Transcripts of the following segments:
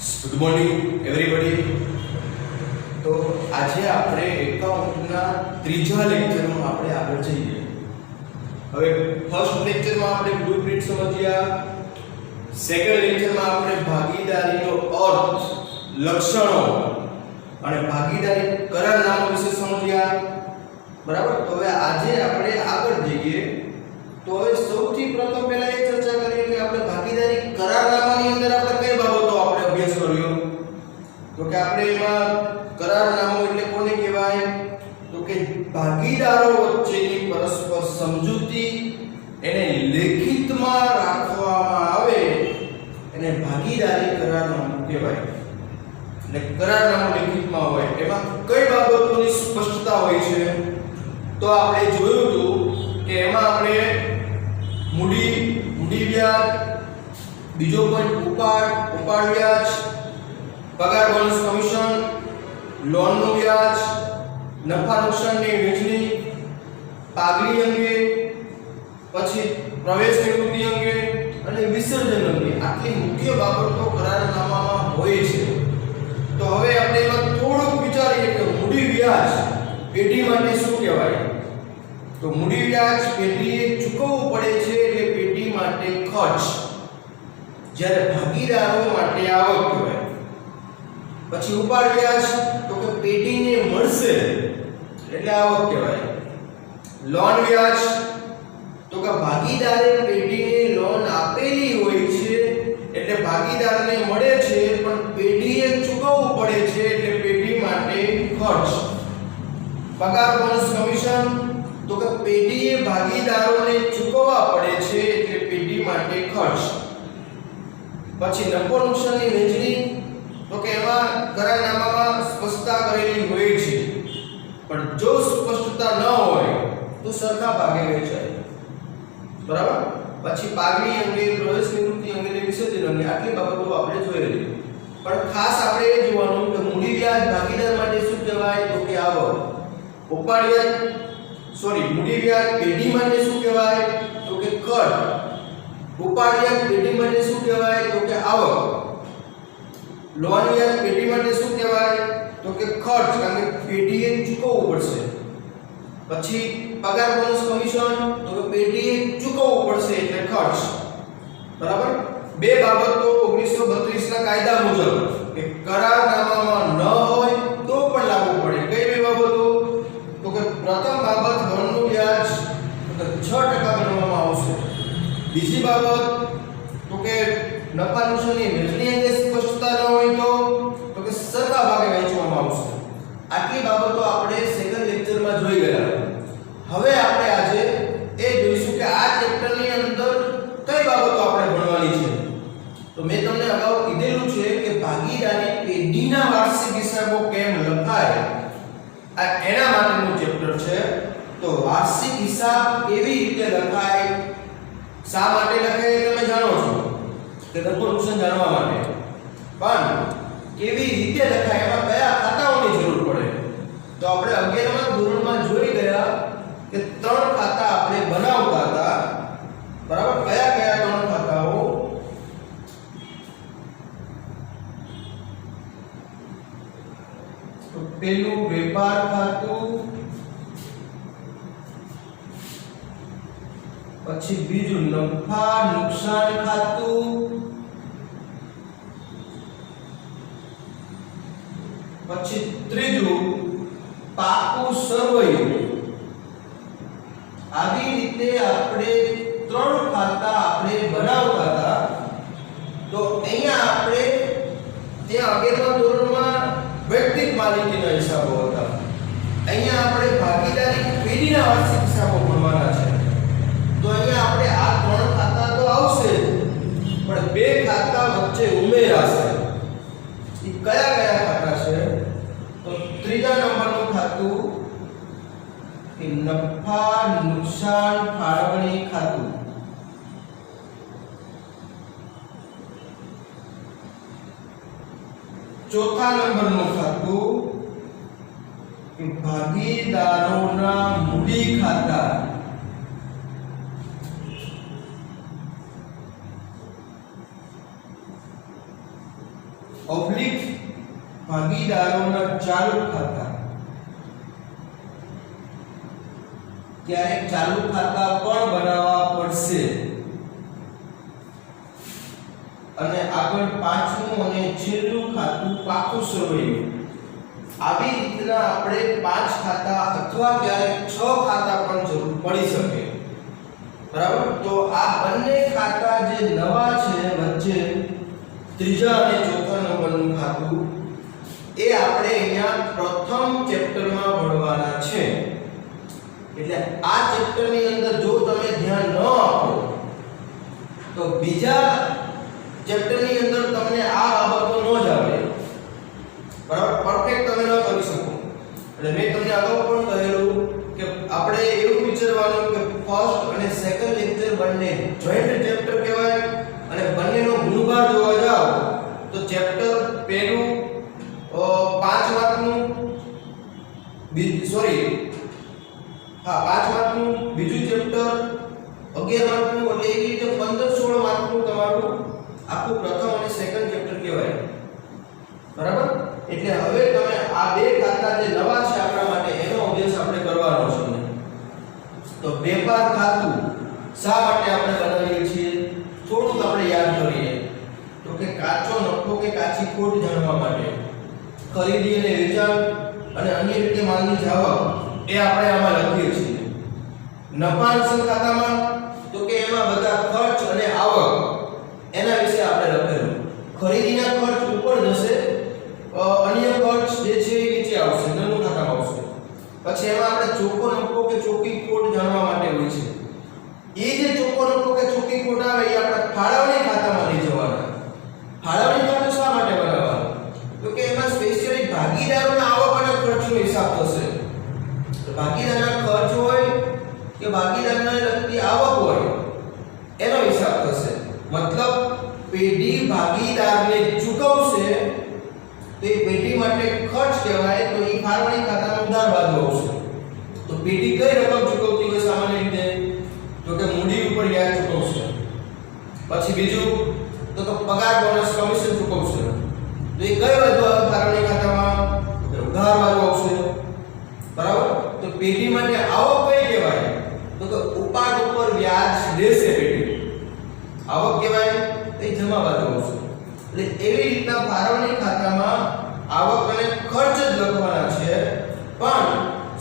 Good morning everybody. તો આજે આપણે એકાઉન્ટના ત્રીજા લેક્ચરમાં આપણે આગળ જઈએ. હવે ફર્સ્ટ લેક્ચરમાં આપણે બ્લુપ્રિન્ટ સમજ્યા, સેકન્ડ લેક્ચરમાં આપણે ભાગીદારીનો અર્થ, લક્ષણો અને ભાગીદારી કરારનામા વિશે સમજ્યા. બરાબર. તો હવે આજે આપણે આગળ જઈએ. તો હવે સૌથી પ્રથમ પહેલા એ ચર્ચા કરીએ કે આપણે ભાગીદારી કરારનામાની અંદર આપણે કઈ બાબતો આપણે અભ્યાસ કર્યો. તો કે આપણે એમાં કરારનામું એટલે કોને કહેવાય? તો કે ભાગીદારો વચ્ચેની પરસ્પર સમજૂતી, એને લેખિતમાં રાખવામાં આવે એને ભાગીદારી કરારનામું કહેવાય. એટલે કરારનામું લેખિતમાં હોય એમાં કઈ બાબતોની સ્પષ્ટતા હોય છે? તો આપણે જોયું હતું કે એમાં આપણે મૂડી વ્યાજ, બીજો પોઈન્ટ ઉપાડ વ્યાજ, પગાર બોનસ કમિશન, લોનનું વ્યાજ, નફા નુકસાનની વહેંચણી, પાઘડી અંગે, પછી પ્રવેશ નિવૃત્તિ અંગે અને વિસર્જન અંગે આટલી મુખ્ય બાબતો કરારનામામાં હોય છે. તો હવે આપણે એમાં થોડુંક વિચારીએ કે મૂડી વ્યાજ પેઢી માટે શું કહેવાય? તો મૂડી વ્યાજ પેઢીએ ચૂકવવું પડે છે એટલે પેઢી માટે ખર્ચ, જ્યારે ભાગીદારો માટે આવક કહેવાય. પછી ઉપાડ વ્યાજ તો કે પેઢીને મળશે એટલે આવક કહેવાય. લોન વ્યાજ તો કે ભાગીદારે પેઢીને લોન આપેલી હોય છે એટલે ભાગીદારને મળે છે પણ પેઢીએ ચૂકવવું પડે છે એટલે પેઢી માટે ખર્ચ. પગાર બોનસ કમિશન તો કે પેઢીએ ભાગીદારોને ચૂકવવા પડે છે એટલે પેઢી માટે ખર્ચ. પછી નફો નુકસાનની વહેંચણી તો કે એમાં કરારનામામાં સ્પષ્ટતા કરેલી હોય છે પણ જો સ્પષ્ટતા ન હોય તો સરખા ભાગે વહેંચાય. બરાબર. પછી પાઘડી અંગે, પ્રવેશ નિવૃત્તિ અંગે, વિસર્જન અંગે આટલી બાબતો આપણે જોયેલી. પણ ખાસ આપણે એ જોવાનું કે મૂડી વ્યાજ ભાગીદાર માટે શું કહેવાય? તો કે આવક. ઉપાડ વ્યાજ મૂડી વ્યાજ પેઢી માટે શું કહેવાય? તો કે કર. ઉપાડ વ્યાજ પેઢી માટે શું કહેવાય? તો કે આવક. લોન વ્યાજ પેઢી માટે શું કહેવાય? તો કે ખર્ચ, કારણ કે પેઢીએ ચૂકવવું પડશે. પછી પગાર બોનસ કમિશન તો કે પેઢીએ ચૂકવવું પડશે એટલે ખર્ચ. બરાબર. બે બાબતો 1932 ના કાયદા મુજબ કે કરારનામામાં ન હોય તો પણ લાગુ પડે. કઈ બે બાબતો? તો કે પ્રથમ બાબત લોનનું વ્યાજ તો 6% ગણવામાં આવશે. બીજી બાબત તો કે નફા નુકસાનની વહેંચણી અંગે સ્પષ્ટતા ન હોય તો કે સરખા ભાગે વહેંચવામાં આવશે. આટલી બાબતો આપણે સેકન્ડ લેક્ચરમાં જોઈ ગયા. હવે આપણે આજે એ જોઈશું કે આ ચેપ્ટરની અંદર કઈ બાબતો આપણે ભણવાની છે. તો મેં તમને અગાઉ કીધેલું છે કે ભાગીદારી પેઢીના વાર્ષિક હિસાબો કેમ લખાય, આ એના માટેનું ચેપ્ટર છે. તો વાર્ષિક હિસાબ કેવી રીતે લખાય, શા માટે લખાય તમે જાણો છો કે નફો નુકસાન જાણવા માટે. પણ કેવી રીતે લખાય, એમાં કયા ખાતાઓની જરૂર પડે? તો આપણે 11મા ધોરણમાં જોઈ ગયા કે 3 ખાતા આપણે બનાવતા હતા. બરાબર. કયા કયા 3 ખાતાઓ? તો પેલું વેપાર ખાતું, પછી બીજું નફા નુકસાન ખાતું, પછી ત્રીજું પાકું સરવૈયું. આવી રીતે આપણે 3 ખાતા આપણે બનાવતા હતા. તો અહીંયા આપણે ત્યાં 11મા ધોરણમાં વૈયક્તિક માલિકીના હિસાબો હતા. અહીંયા આપણે ભાગીદારી પેઢીના વાર્ષિક હિસાબો ભણવાના છે. તો અહીંયા આપણે આ 3 ખાતા તો આવશે પણ 2 ખાતા વચ્ચે ઉમેરાશે. એ કયા કયા ખાતા છે? તો ત્રીજા નંબરનું ખાતું કે નફા નુકસાન ફાળવણી ખાતું. ચોથા નંબરનું ખાતું કે ભાગીદારોના મૂડી ખાતા. ભાગીદારોના ચાલુ ખાતા, ક્યારેક ચાલુ ખાતા પણ બનાવવા પડશે. અને આગળ પાંચમું અને છેલ્લું ખાતું પાકું સરવૈયું. આવી રીતના આપણે 5 ખાતા અથવા ક્યારેક 6 ખાતા પણ જરૂર પડી શકે. બરાબર. તો આ બંને ખાતા જે નવા છે વચ્ચે ત્રીજા અને ચોથા નંબરનું ખાતું એ આપણે અહીંયા પ્રથમ ચેપ્ટરમાં ભણવાના છે. એટલે આ ચેપ્ટરની અંદર જો તમે ધ્યાન ન આપો તો બીજા ચેપ્ટરની અંદર તમને આ બાબતો ન જ આવે. બરાબર. પરફેક્ટ તમે ન કરી શકો. એટલે મેં તમને અગાઉ પણ કહેલું કે આપણે એવું વિચારવાનું કે ફર્સ્ટ અને સેકન્ડ લેક્ચર બંને જોઈન્ટ ચેપ્ટર કહેવાય અને બંનેનો ગુણભાર જોવા જાવ તો ચેપ્ટર પહેલું 5 માર્કનું સોરી 5 માર્કનું, બીજું ચેપ્ટર 11 માર્કનું, એટલે એ રીતે 15-16 માર્કનું તમારું આખું પ્રથમ અને સેકન્ડ ચેપ્ટર કહેવાય. બરાબર. એટલે હવે તમે આ બે ખાતા જે નવા છે આપણા માટે એનો અભ્યાસ આપણે કરવાનો છે. તો વેપાર ખાતું શા માટે આપણે બનાવીએ છીએ થોડુંક આપણે યાદ કરીએ. તો કે કાચો નફો કે કાચી ખોટ જાણવા માટે, ખરીદી અને વેચાણ અને અન્ય રીતે માલની જાવક એ આપણે આમાં લખીએ છીએ. નફા નુકસાન ખાતામાં તો કે એમાં બધા ખર્ચ અને આવક એના વિશે આપણે લખેલું. ખરીદીના ખર્ચ ઉપર જશે, અન્ય ખર્ચ જે છે એ નીચે આવશે, નાનું ખાતામાં આવશે. પછી એમાં આપણે ચોખ્ખો નફો કે ચોખ્ખી ખોટ જાણવા માટે હોય છે. એ જે ચોખ્ખો નફો કે ચોખ્ખી ખોટ આવે એ આપણે ફાળવણી ખાતામાં લઈ જવાના. ફાળવણી ખાતું શા માટે બનાવવાનું? તો કે એમાં સ્પેશિયલી ભાગીદારોના આવક અને ખર્ચનો હિસાબ થશે. તો ભાગીદારના ખર્ચ હોય કે ભાગીદારને લગતી આવક હોય એનો હિસાબ થશે. મતલબ પેઢી ભાગીદારને ચૂકવશે તો એ પેઢી માટે ખર્ચ કહેવાય. તો એ ફાળવણી ખાતામાં ઉધાર બાજુ આવશે. તો પેઢી કઈ રકમ ચૂકવતી હોય સામાન્ય રીતે? તો કે મૂડી ઉપર વ્યાજ ચૂકવશે. પછી બીજું તો પગાર બોનસ કમિશન ચૂકવશે. તો એ કઈ બાજુ આવે ફાળવણી ખાતામાં? તો ઉધાર બાજુ આવશે. બરાબર. તો પેઢી માટે આવક કઈ કહેવાય? તો કે ઉપાડ ઉપર વ્યાજ લેશે પેઢી. આવક કહેવાય એ જમા બાજુ આવશે. એટલે એવી રીતના ફાળવણી ખાતામાં આવક અને ખર્ચ જ લખવાના છે, પણ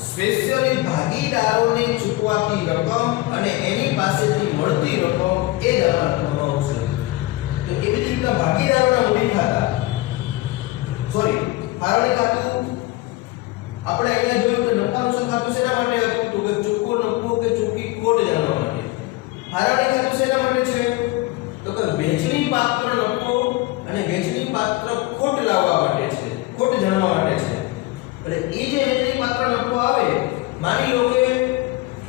સ્પેશિયલી ભાગીદારોને ચૂકવાતી રકમ અને એની પાસેથી મળતી રકમ એ જ લખવામાં આવશે. તો એવી રીતના ભાગીદારોના મૂડી ખાતા સોરી ફાળવણી ખાતું આપણે અહીંયા જોયું કે નફા નુકસાન ખાતું શેના માટે હતું? તો કે ચોખ્ખો નફો કે ચોખ્ખી ખોટ જાણવા માટે. ફાળવણી ખાતું શેના માટે છે? તો કે વેચણી પાત્ર નફો અને વેચણી પાત્ર ખોટ લાવવા માટે છે, ખોટ જાણવા માટે છે. એટલે એ જે વેચણી પાત્ર નફો આવે, માની લો કે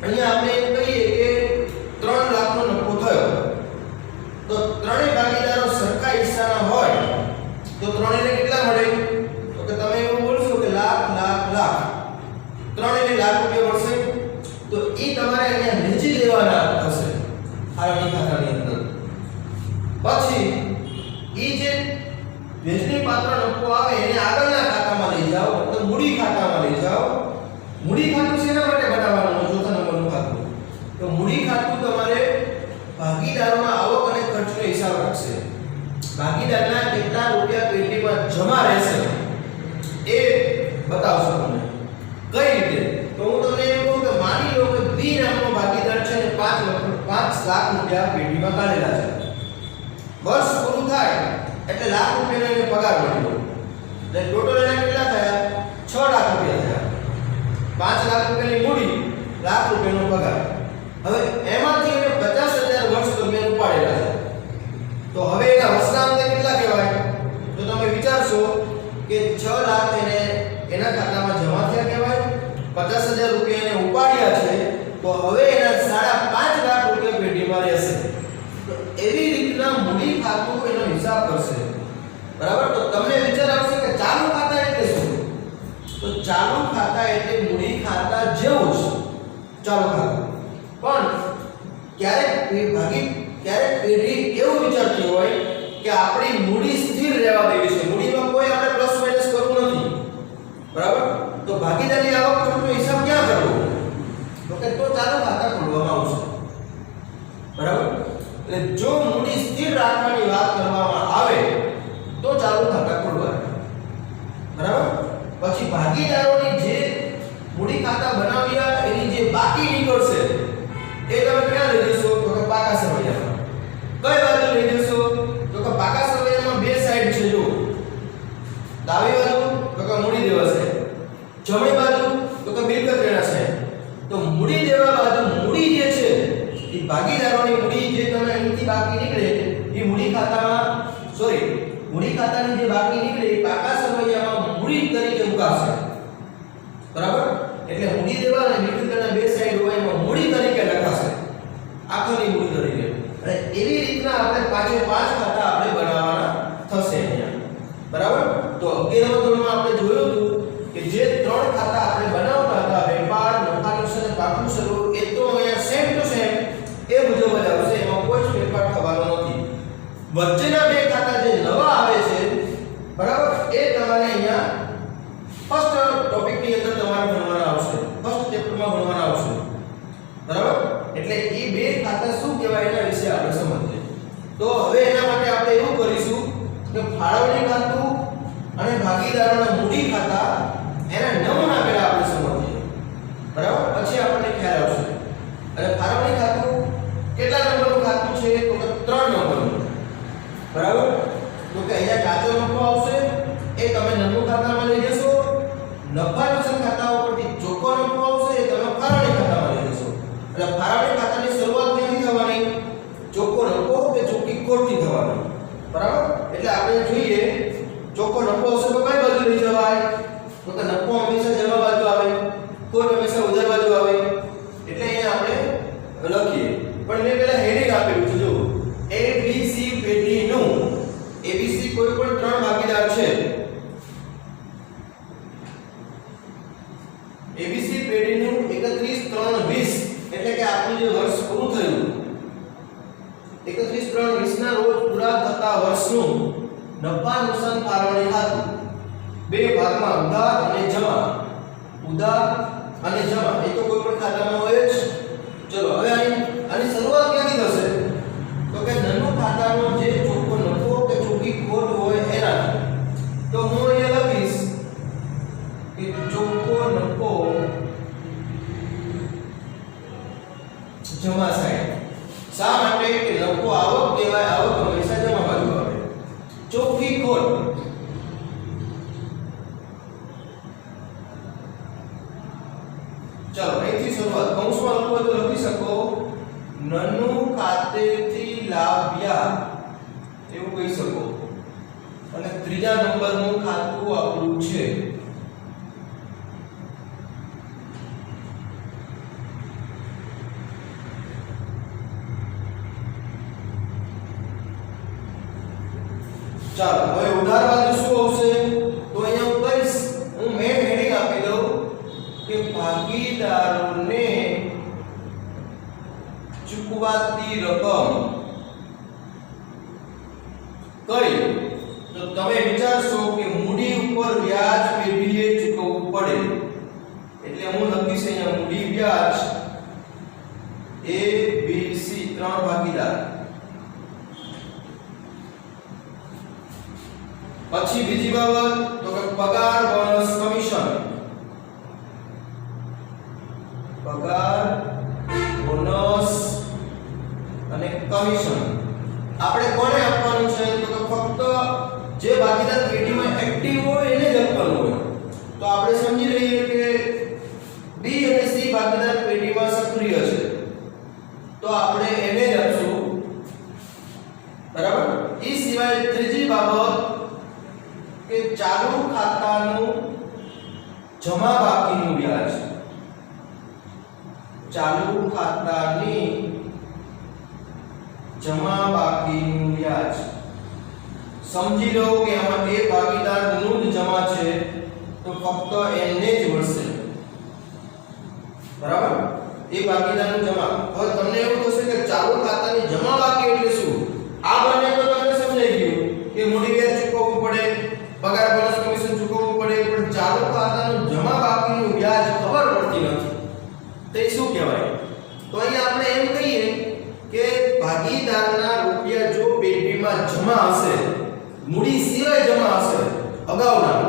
અહીંયા આપણે કહીએ કે 3 લાખનો નફો થયો, તો ત્રણેય ભાગીદારો સરખા હિસ્સાના હોય તો ત્રણેયને કેટલા મળે? તો કે તમે એવું બોલશો કે લાખ લાખ લાખ, ત્રણેયને લાખ રૂપિયા મળશે. તો એ તમારે અહીંયા વેચી દેવાના થશે ફાળવણી ખાતાની અંદર. પછી એ જે વેચણી પાત્ર નફો આવે એને આગળના ખાતામાં લઈ જાઓ, મતલબ મૂડી ખાતામાં લઈ જાઓ. મૂડી ખાતું શેના માટે બનાવવાનું? ચોથા નંબરનું ખાતું. તો મૂડી ખાતું તમારે ભાગીદારોના આવક અને ખર્ચનો હિસાબ રાખશે. ભાગીદારના કેટલા રૂપિયા પેટીમાં જમા રહેશે એ બતાવશે તમને. કઈ રીતે? તો હું તમને એમ કહું કે માની લો કે બી નામનો ભાગીદાર છે અને 5 લાખ રૂપિયા પેટીમાં કાઢેલા છે. વર્ષ પૂરું થાય એટલે લાખ રૂપિયાનો એને પગાર મળ્યો. એટલે ટોટલ એના કેટલા થયા? 6 લાખ રૂપિયા થયા. 5 લાખ રૂપિયાની મૂડી, લાખ રૂપિયાનો પગાર. હવે એમાંથી એને 50,000 વર્ષ દરમિયાન ઉપાડેલા છે. તો હવે એના વર્ષના અંતે કેટલા કહેવાય? તો તમે વિચારશો કે 6 લાખ એને એના ખાતામાં જમા થયા કહેવાય, 50,000 રૂપિયા એને ઉપાડ્યા છે, તો હવે એના 5.5 લાખ રૂપિયા પેટીમાં રહેશે. તો એવી રીતના મૂડી ખાતું એનો હિસાબ કરશે. બરાબર. તો તમને વિચાર આવશે કે ચાલુ ખાતા એટલે શું? તો ચાલુ ખાતા એટલે મૂડી ખાતા જેવું જ ચાલુ ખાતું. પણ ક્યારેક પેઢી એવું વિચારતી હોય કે આપણી મૂડી સ્થિર રહેવા દેવી છે, મૂડીમાં કોઈ આપણે પ્લસ માઇનસ કરવું બરાબર. એટલે જો મૂડી સ્થિર રાખવાની વાત કરવામાં આવે તો ચાલુ ખાતા ખોલવાના. બરાબર. પછી ભાગીદારોની જે મૂડી ખાતા બનાવ્યા એની જે બાકી નીકળશે એ તમે ક્યાં લઈ જશો? તો કે પાકા સરવૈયામાં. કઈ બાજુ લઈ જશો? તો કે પાકા સરવૈયામાં બે સાઈડ છે. જો ડાબી બાજુ તો કે મૂડી દેવા છે, જમણી બાજુ તો કે મિલકત વેણા છે. તો મૂડી દેવા બાજુ મૂડી જે છે એ ભાગીદારોની મૂડી જે તમે અહીંથી બાકી નીકળે એ મૂડી ખાતામાં મૂડી ખાતાની જે બાકી નીકળે એ પાકા સરવૈયામાં મૂડી તરીકે મુકાશે. બરાબર. એટલે મૂડી દેવા અને મિલકતના બે સાઈડ હોય એમાં મૂડી તરીકે લખાશે, આખરી મૂડી તરીકે. અને એવી રીતના આપણે પાંચે પાંચ ખાતા આપણે બનાવવાના થશે અહીંયા. બરાબર. તો 11મા ધોરણમાં આપણે જોયું હતું કે જે ત્રણ ખાતા આપણે બનાવતા હતા વેપાર, નફા નુકસાન અને પાકું શરૂ, એ તો અહીંયા સેમ ટુ સેમ એ મુજબ જ આવશે, એમાં કોઈ જ ફેરફાર થવાનો નથી. વચ્ચેના બે ખાતા જે નવા આવે છે બરાબર એ તમારે અહીંયા ફર્સ્ટ ટોપિકની અંદર તમારે ભણવાના આવશે, ફર્સ્ટ ચેપ્ટરમાં ભણવાના આવશે. બરાબર. એટલે એ બે ખાતા શું કહેવાય એના વિશે આપણે સમજીએ. તો હવે એના માટે આપણે એવું કરીશું કે ફાળવણી ખાતું અને ભાગીદારોના મૂડી ખાતા એના નમૂના પહેલા આપણે સમજીએ. બરાબર. પછી આપણને ખ્યાલ આવશે. અને ફાળવણી ખાતું કેટલા નંબરનું ખાતું છે? તો કે 3 નંબરનું. બરાબર. તો કે અહીંયા કાચો નફો આવશે એ તમે નમૂના ખાતામાં લઈ જશો. નફા નુકસાન ખાતા ઉપરથી ચોખ્ખો નફો આવશે એ તમે ફાળવણી ખાતામાં લઈ જશો. એટલે ફાળવણી ખાતાની શરૂઆત ક્યાંથી થવાની? ચોખ્ખો નફો કે ચોખ્ખી ખોટથી થવાની. બરાબર. એટલે આપણે જોઈએ ચોખ્ખો નફો હશે તો કઈ બાજુ લઈ જવાય? તો કે નફો હંમેશા જમા બાજુ આવે, ખોટ હંમેશા ઉધાર બાજુ આવે. એટલે અહીંયા આપણે લખીએ. પણ મેં પહેલા હેડિંગ આપેલું છે. જો ABC પેઢીનું, ABC કોઈ પણ ત્રણ ભાગીદાર છે, ABC પેઢીનું 31/3/20 એટલે કે આપણું જે વર્ષ પૂરું થયું 31/3/20 ના રોજ પૂરા થતા વર્ષનું નફા નુકસાન ફાળવણી ખાતું બે ભાગમાં ઉધાર અને જમા, ઉધાર અને જમા એ તો કોઈ પણ ખાતામાં હોય જ. ચલો હવે આની શરૂઆત ક્યાંથી થશે? તો કે નાનું ખાતાનો જે ચોખ્ખો નફો કે ચોખ્ખી ખોટ હોય એના. તો હું અહીંયા લખીશ કે ચોખ્ખો નફો જમા સાઈડ. શા માટે? કે નફો આવક કહેવાય, આવક હંમેશા જમા બાજુ આવે. ચોખ્ખી ખોટ ચલો અહીંથી શરૂઆત. કૌંસમાં લખવું હોય તો લખી શકો નનું ખાતેથી લાવ્યા એવું કહી શકો. અને ત્રીજા નંબરનું ખાતું આપણું છે ચાલો હવે ઉધાર બાજુ શું આવશે? તો અહીંયા હું કહીશ, હું મેન હેડિંગ આપી દઉં કે ભાગીદારોને ચૂકવાતી રકમ કઈ? તો તમે વિચારશો કે મૂડી ઉપર વ્યાજ પેઢીએ ચૂકવવું પડે. એટલે હું લખીશ અહીંયા મૂડી વ્યાજ ABC ત્રણ ભાગીદાર. પછી બીજી બાબત તો કે પગાર, બોનસ, કમિશન. પગાર, બોનસ અને કમિશન આપણે કોને આપવાનું છે? તો કે ફક્ત જે ભાગીદાર પેઢીમાં એક્ટિવ હોય એને જ આપવાનું હોય. તો આપણે સમજી લઈએ કે B અને C ભાગીદાર પેઢીમાં સક્રિય છે તો આપણે એને જ આપશું. બરાબર. એ સિવાય ત્રીજી બાબત કે ચાલુ ખાતાનું જમા બાકીનું વ્યાજ. ચાલુ ખાતાની જમા બાકીનું વ્યાજ સમજી લો કે આમાં બે ભાગીદારનું જ જમા છે તો ફક્ત એને જ મળશે. બરાબર. એ ભાગીદારનું જમા. હવે તમને એવું થશે કે ચાલુ ખાતાની જમા બાકી એટલે શું? આ બંને તો તમને સમજાઈ ગયું કે મૂડી વ્યાજ ચૂકવવું પડે, પગાર, બોનસ, કમિશન ચૂકવવું પડે, પણ ચાલુ ખાતાનું જમા બાકીનું વ્યાજ ખબર પડતી નથી. તે શું કહેવાય? તો અહીંયા આપણે એમ કહીએ કે ભાગીદારના રૂપિયા જો પેઢીમાં જમા હશે, મૂડી સિવાય જમા હશે અગાઉના,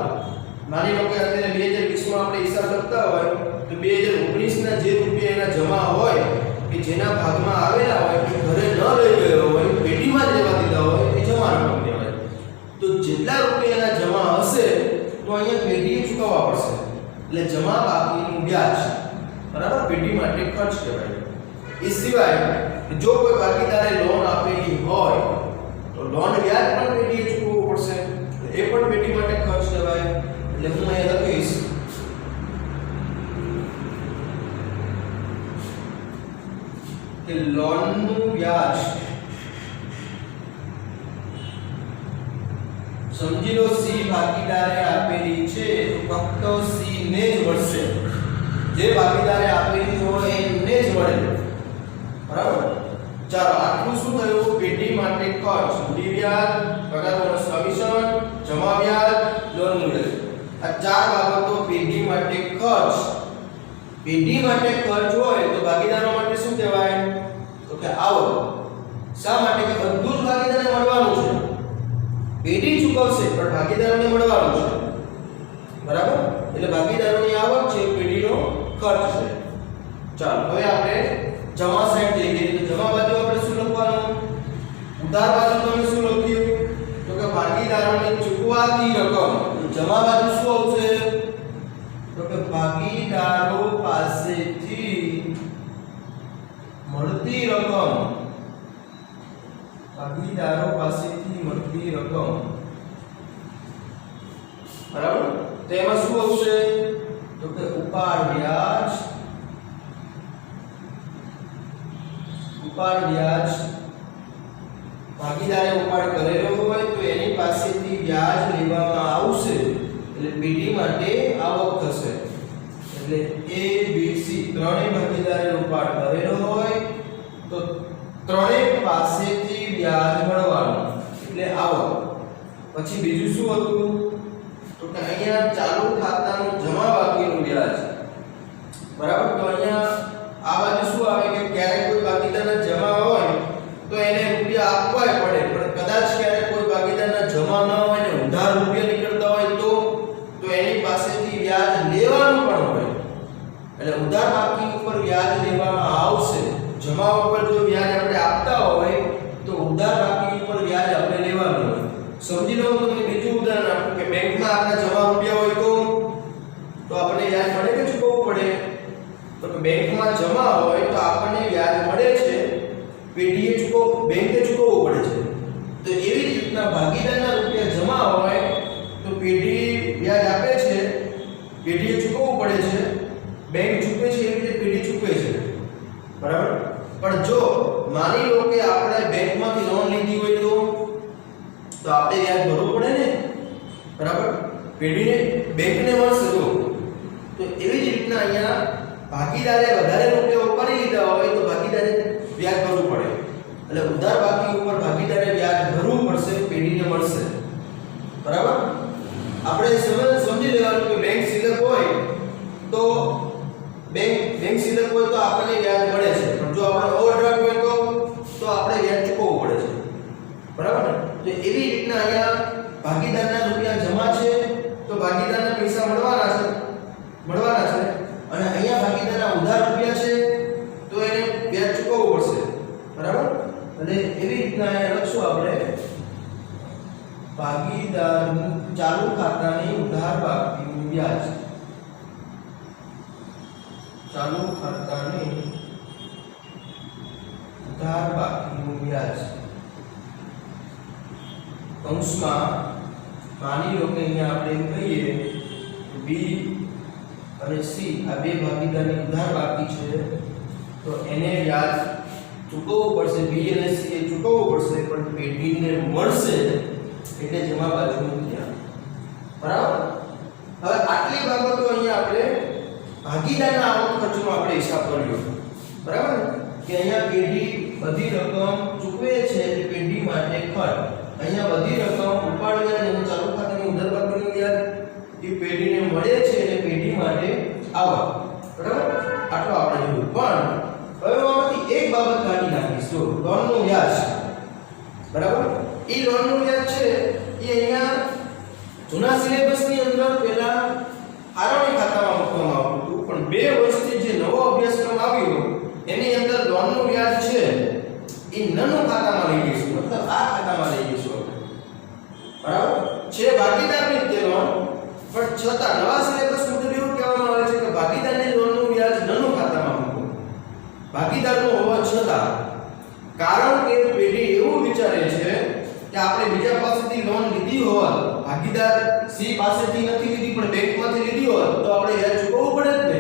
માની લો કે અત્યારે 2020 માં આપણે હિસાબ લખતા હોય તો 2019 ના જે રૂપિયા એના જમા હોય કે જેના ભાગમાં આવેલા હોય કે ઘરે ન લઈ ગયો હોય, પેઢીમાં જ રહેવા દીધા હોય, એ જમા રકમ કહેવાય. તો જેટલા રૂપિયા એના જમા હશે તો અહીંયા પેઢીએ ચૂકવવા પડશે, એટલે જમા બાકીનું વ્યાજ, બરાબર, પેઢી માટે ખર્ચ કહેવાય. એ સિવાય જો કોઈ ભાગીદારે લોન આપેલી હોય તો લોન વ્યાજ પણ પેઢીએ ચૂકવવું પડશે, એ પણ પેઢી માટે ખર્ચ કહેવાય. એટલે હું અહીંયા લખીશ કે લોનનું વ્યાજ, સમજી લો સી ભાગીદારે આપેલી છે તો ફક્ત સી ને જ મળશે, જે ભાગીદારે આપેલી હોય એને જ મળે, બરાબર. ચાલો આટલું શું થયું? પેઢી માટે ખર્ચ, મૂડી વ્યાજ, પગાર બોનસ કમિશન, જમા વ્યાજ, લોન મૂલ્ય. આ ચાર બાબતો પેઢી માટે ખર્ચ. પેઢી માટે ખર્ચ હોય તો ભાગીદારો માટે શું કહેવાય? તો કે આવક. શા માટે? કે બધું જ ભાગીદારને મળવાનું છે, પેઢી ચૂકવશે પણ ભાગીદારોને મળવાનું છે, બરાબર. એટલે ભાગીદારોની આવક છે, પેઢીનો ખર્ચ છે. ચાલો હવે આપણે જમા સાઈડ જઈ ગઈ તો જમા બાજુ આપણે શું લખવાનું? ઉધાર બાજુ તમે શું લખ્યું? તો કે ભાગીદારોને ચૂકવાતી રકમ. જમા બાજુ શું આવશે? તો કે ભાગીદારો પાસેથી મળતી રકમ, ભાગીદારો પાસેથી મળતી રકમ, બરાબર. તો એમાં શું આવશે? તો કે ઉપાડ વ્યાજ, ઉપાડ વ્યાજ. ભાગીદારે ઉપાડ કરેલો હોય તો એની પાસેથી વ્યાજ લેવામાં આવશે, એટલે પેઢી માટે આવક થશે. એટલે A B C ત્રણેય ભાગીદારે ઉપાડ કરેલો હોય તો ત્રણેય પાસેથી વ્યાજ મળવાનું, એટલે આવક. પછી બીજું શું હતું? તો કે અહીંયા ચાલુ ખાતાનું જમા બાકીનું વ્યાજ, બરાબર. તો અહીંયા આ બાજુ શું આવે કે ક્યારેક કોઈ ભાગીદારના જમા હોય તો એને રૂપિયા આપવાય પડે, પણ કદાચ ક્યારેક કોઈ ભાગીદારના જમા ન હોય ને ઉધાર રૂપિયા નીકળતા હોય તો એની પાસેથી વ્યાજ લેવાનું પણ હોય, એટલે ઉધાર બાકી ઉપર વ્યાજ લેવામાં આવશે. જમા ઉપર જો વ્યાજ આપણે આપતા હોય તો ઉધાર બાકી ઉપર વ્યાજ આપણે લેવાનું હોય. સમજી લો તમને બીજું ઉદાહરણ આપું કે બેંકમાં આપણા જમા રૂપિયા હોય તો આપણને વ્યાજ મળે કે ચૂકવવું પડે? તો કે બેંકમાં જમા હોય તો આપણને વ્યાજ મળે છે, પેઢીએ બેંકે ચૂકવવું પડે છે. તો એવી જ રીતના ભાગીદારના રૂપિયા જમા હોય તો પેઢી વ્યાજ આપે છે, પેઢીએ ચૂકવવું પડે છે, બેંક ચૂકવે છે, એવી રીતે પેઢી ચૂકવે છે, બરાબર. પણ જો માની લો કે આપણે બેંકમાંથી લોન લીધી હોય તો આપણે વ્યાજ ભરવું પડે ને, બરાબર. પેઢીને બેંકને મળશે તો એવી જ રીતના અહીંયા ભાગીદારે વધારે રૂપિયા ઉપાડી લીધા હોય તો ભાગીદારે વ્યાજ ભરવું પડે, એટલે ઉધાર બાકી ઉપર ભાગીદારે વ્યાજ ભરવું પડશે, પેઢીને મળશે, બરાબર. આપણે સમજી લેવાનું કે બેંક સિલક હોય તો બેંક સિલક હોય તો આપણને વ્યાજ મળે છે, પણ જો આપણે ઓવરડ્રાફ્ટ હોય તો આપણે વ્યાજ ચૂકવવું પડે છે, બરાબર ને. તો એવી રીતના અહીંયા ભાગીદારના રૂપિયા જમા છે તો ભાગીદારના પૈસા મળવાના છે, અને અહીંયા ભાગીદારના ઉધાર રૂપિયા છે તો એને વ્યાજ ચૂકવવું પડશે, બરાબર. અને એવી રીતના અહીંયા લખશું આપણે ભાગીદારનું ચાલુ ખાતાની ઉધાર બાકીનું વ્યાજ, ચાલુ ખાતાની ઉધાર બાકીનું વ્યાજ. કૌંસમાં માની લો કે અહીંયા આપણે એમ કહીએ B અને C આ બે ભાગીદારની ઉધાર બાકી છે તો એને વ્યાજ ચૂકવવું પડશે, B અને C એ ચૂકવવું પડશે, પણ પેઢીને મળશે એટલે જમા બાજુનું ધ્યાન, બરાબર. હવે આટલી બાબતો અહીંયા આપણે ભાગીદારના આવક ખર્ચનો આપણે હિસાબ કર્યો, બરાબર. કે અહીંયા પેઢી બધી રકમ ચૂકવે છે એટલે પેઢી માટે ખર્ચ, અહીંયા બધી રકમ ઉપાડ વ્યાજ અને ચાલુ ખાતાની ઉધાર બાકીનું વ્યાજ એ પેઢીને મળે છે એટલે પેઢી માટે આવક, બરાબર. આટલો આપણે જોયું. પણ હવે આમાંથી એક બાબત કાઢી નાખીશ જો લોનનું વ્યાજ બરાબર એ લોનનું વ્યાજ છે એ અહીંયા જૂના સિલેબસની અંદર પહેલા આરોહી ખાતામાં મૂકવામાં આવતું હતું પણ 2 વર્ષથી જે નવો અભ્યાસક્રમ આવ્યો એની અંદર લોનનું વ્યાજ છે એ નાનું ખાતામાં લઈ જઈશું મતલબ આ ખાતામાં લઈ જઈશું બરાબર છે ભાગીદારની તે લોન પણ છતાં નવા સિલેબસ મુજબ એવું કહેવામાં આવે છે કે ભાગીદારની લોનનું વ્યાજ નાનું ખાતામાં મૂકો ભાગીદારનો હોવા છતાં કારણ કે પેઢી એવું વિચારે છે કે આપણે બીજા પાસેથી લોન લીધી હોત ભાગીદાર સી પાસેથી નથી લીધી પણ બેંકમાંથી લીધી હોત તો આપણે વ્યાજ ચૂકવવું પડે જ ને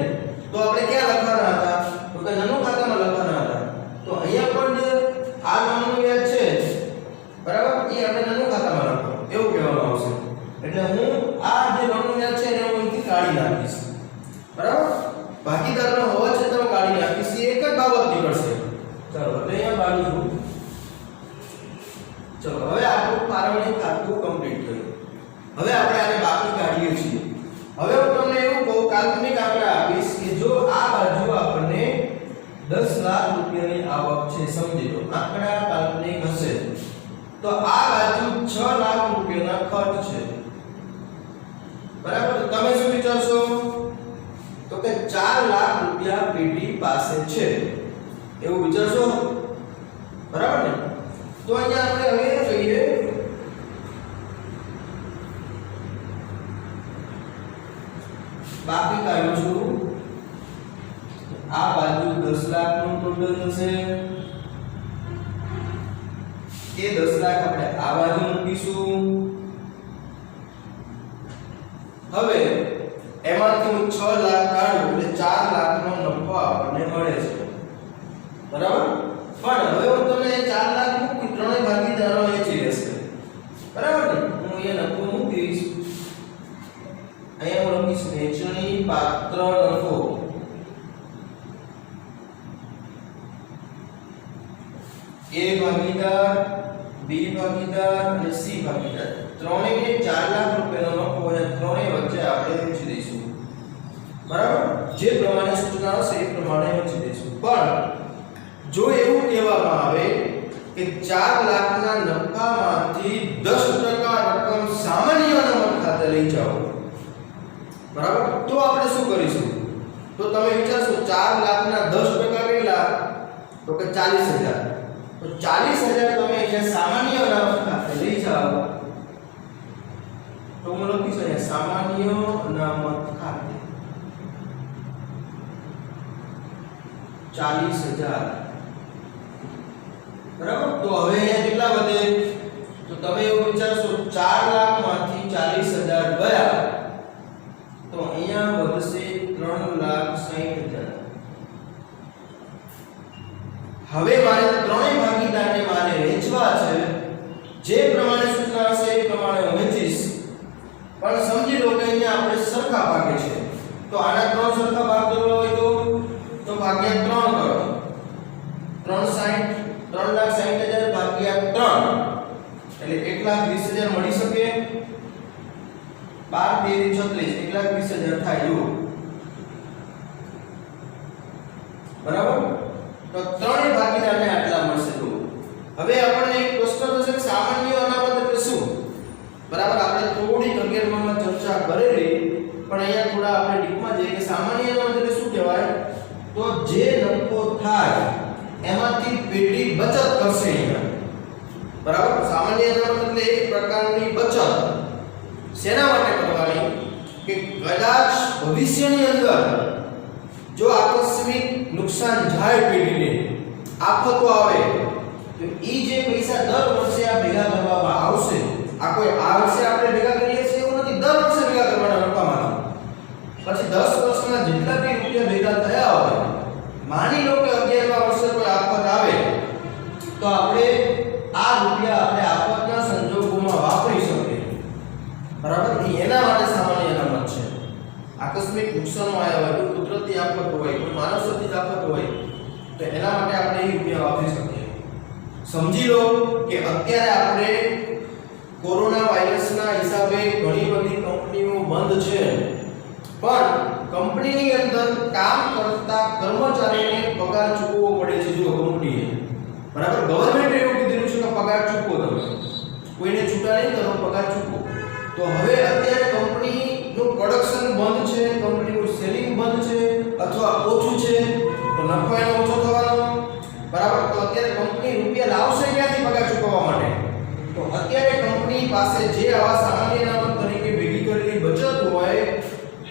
તો આપણે ક્યાં લખવાના હતા તો કે નાનું ખાતામાં લખવાના હતા તો અહીંયા પણ જે આ લોનનું વ્યાજ છે બરાબર એ આપણે નાનું ખાતામાં લખો એવું કહેવામાં આવશે એટલે હું આ જે લોનનું વ્યાજ છે એને હું અહીંથી કાઢી નાખીશ બરાબર ભાગીદારનો હોવા છતાં કાઢી નાખીશ એ એક જ બાબત નીકળશે ચલો એટલે અહીંયા બાજુ ચલો હવે આપણું પારવણી ખાતું કમ્પ્લીટ થયું હવે આપણે આને બાકી કાઢીએ છીએ હવે હું તમને એવું કહું કાલ્પનિક આંકડા આપીશ કે જો આ બાજુ આપણને 10 લાખ રૂપિયાની આવક છે સમજી લો આંકડા કાલ્પનિક હશે તો આ બાજુ 6 લાખ રૂપિયાના ખર્ચ છે બરાબર તો તમે શું વિચારશો તો કે 4 લાખ રૂપિયા પેઢી પાસે છે એવું વિચારશો બરાબર ને તો અહીંયા આપણે હવે કહીએ બાકી કાઢું છું આ બાજુ 10 લાખ નું ટોટલ થશે એ 10 લાખ આપણે આ બાજુ મૂકીશું હવે એમાંથી હું 6 લાખ કાઢું એટલે 4 લાખનો નફો આપણને મળે છે બરાબર પણ હવે હું તમને 4 લાખ મૂકું ત્રણેય ભાગીદારો વેચી લેશે બરાબર ને હું અહીંયા નફો મૂકીશ અહીંયા હું લખીશ વેચણી પાત્ર નફો A ભાગીદાર B ભાગીદાર અને C ભાગીદાર ત્રણેયને 4 લાખ રૂપિયાનો નફો અને ત્રણેય વચ્ચે આપણે વેચી દઈશું બરાબર જે પ્રમાણે સૂચના હશે એ પ્રમાણે વેચી દઈશું પણ જો એવું કહેવામાં આવે કે 4 લાખના નફામાંથી 10% રકમ સામાન્ય અનામત ખાતે લઈ જાઓ બરાબર તો આપણે શું કરીશું તો તમે વિચારશો 4 લાખના 10% કેટલા તો કે 40000 તો 40000 તમે અહીંયા સામાન્ય અનામત ખાતે લઈ જાઓ તો હું લખીશ અહીંયા સામાન્ય અનામત ખાતે 40000 બરાબર તો હવે અહીંયા કેટલા વધે તો તમે એવું વિચારશો 4 લાખમાંથી 40000 ગયા તો અહીંયા વધશે 3,60,000 હવે મારે ત્રણેય ભાગીદારને મારે વેચવા છે જે પ્રમાણે સૂચના હશે એ પ્રમાણે હું વેચીશ પણ સમજી લો કે અહીંયા આપણે સરખા ભાગે છે તો આના ત્રણ સરખા ભાગ કરવા હોય તો ભાગ્યા 3 કરો 3,60,000 ભાગ્યા 3 એટલે 1,20,000 મળી શકે 12 13 36 1,20,000 થાય જો બરાબર તો ત્રણેય ભાગીદારને આટલા મળશે તો હવે આપણને એક પ્રશ્ન થશે કે સામાન્ય અનામત એટલે શું બરાબર આપણે થોડી 11માં ચર્ચા કરેલી પણ અહીંયા થોડા આપણે ડીપમાં જઈએ કે સામાન્ય અનામત એટલે શું કહેવાય તો જે નફો થાય એમાંથી પેઢી બચત કરશે અહીંયા બરાબર સામાન્ય અનામત એટલે એક પ્રકારની બચત શેના માટે કરવાની કે કદાચ ભવિષ્યની અંદર જો આકસ્મિક નુકસાન જાય પેઢીને આફતો આવે તો ઈ જે પૈસા દર વર્ષે આ ભેગા કરવામાં આવશે આ કોઈ આ વર્ષે આપણે ભેગા કરીએ છીએ એવું નથી દર વર્ષે ભેગા કરવાના નફામાંથી પછી 10 વર્ષના જેટલા બી રૂપિયા ભેગા થયા હોય માની લો કે 11મા વર્ષે કોઈ આફત આવે તો આપણે આ રૂપિયા આપણે આફતના સંજોગોમાં વાપરી શકીએ બરાબર એના માટે સામાન્ય અનામત છે આકસ્મિક નુકસાનો આવ્યા હોય કોઈ કુદરતી આફત હોય કોઈ માનવસર્જિત આફત હોય તો એના માટે આપણે એ રૂપિયા વાપરી શકીએ સમજી લો કે અત્યારે આપણે કોરોના વાયરસના હિસાબે ઘણી બધી કંપનીઓ બંધ છે પણ કંપનીની અંદર કામ કરતા કર્મચારીને પગાર ચૂકવવો પડે છે જો કંપનીએ બરાબર, ગવર્નમેન્ટે એવું કીધેલું છે કે પગાર ચૂકવો તમે, કોઈને છૂટા નહીં કરો, પગાર ચૂકવો. તો હવે અત્યારે કંપનીનું પ્રોડક્શન બંધ છે, કંપનીનું સેલિંગ બંધ છે અથવા ઓછું છે, તો નફો એનો ઓછો થવાનો. બરાબર, તો અત્યારે કંપની રૂપિયા લાવશે ક્યાંથી પગાર ચૂકવવા માટે? તો અત્યારે કંપની પાસે જે આવા સામાન્ય અનામત તરીકે ભેગી કરેલી બચત હોય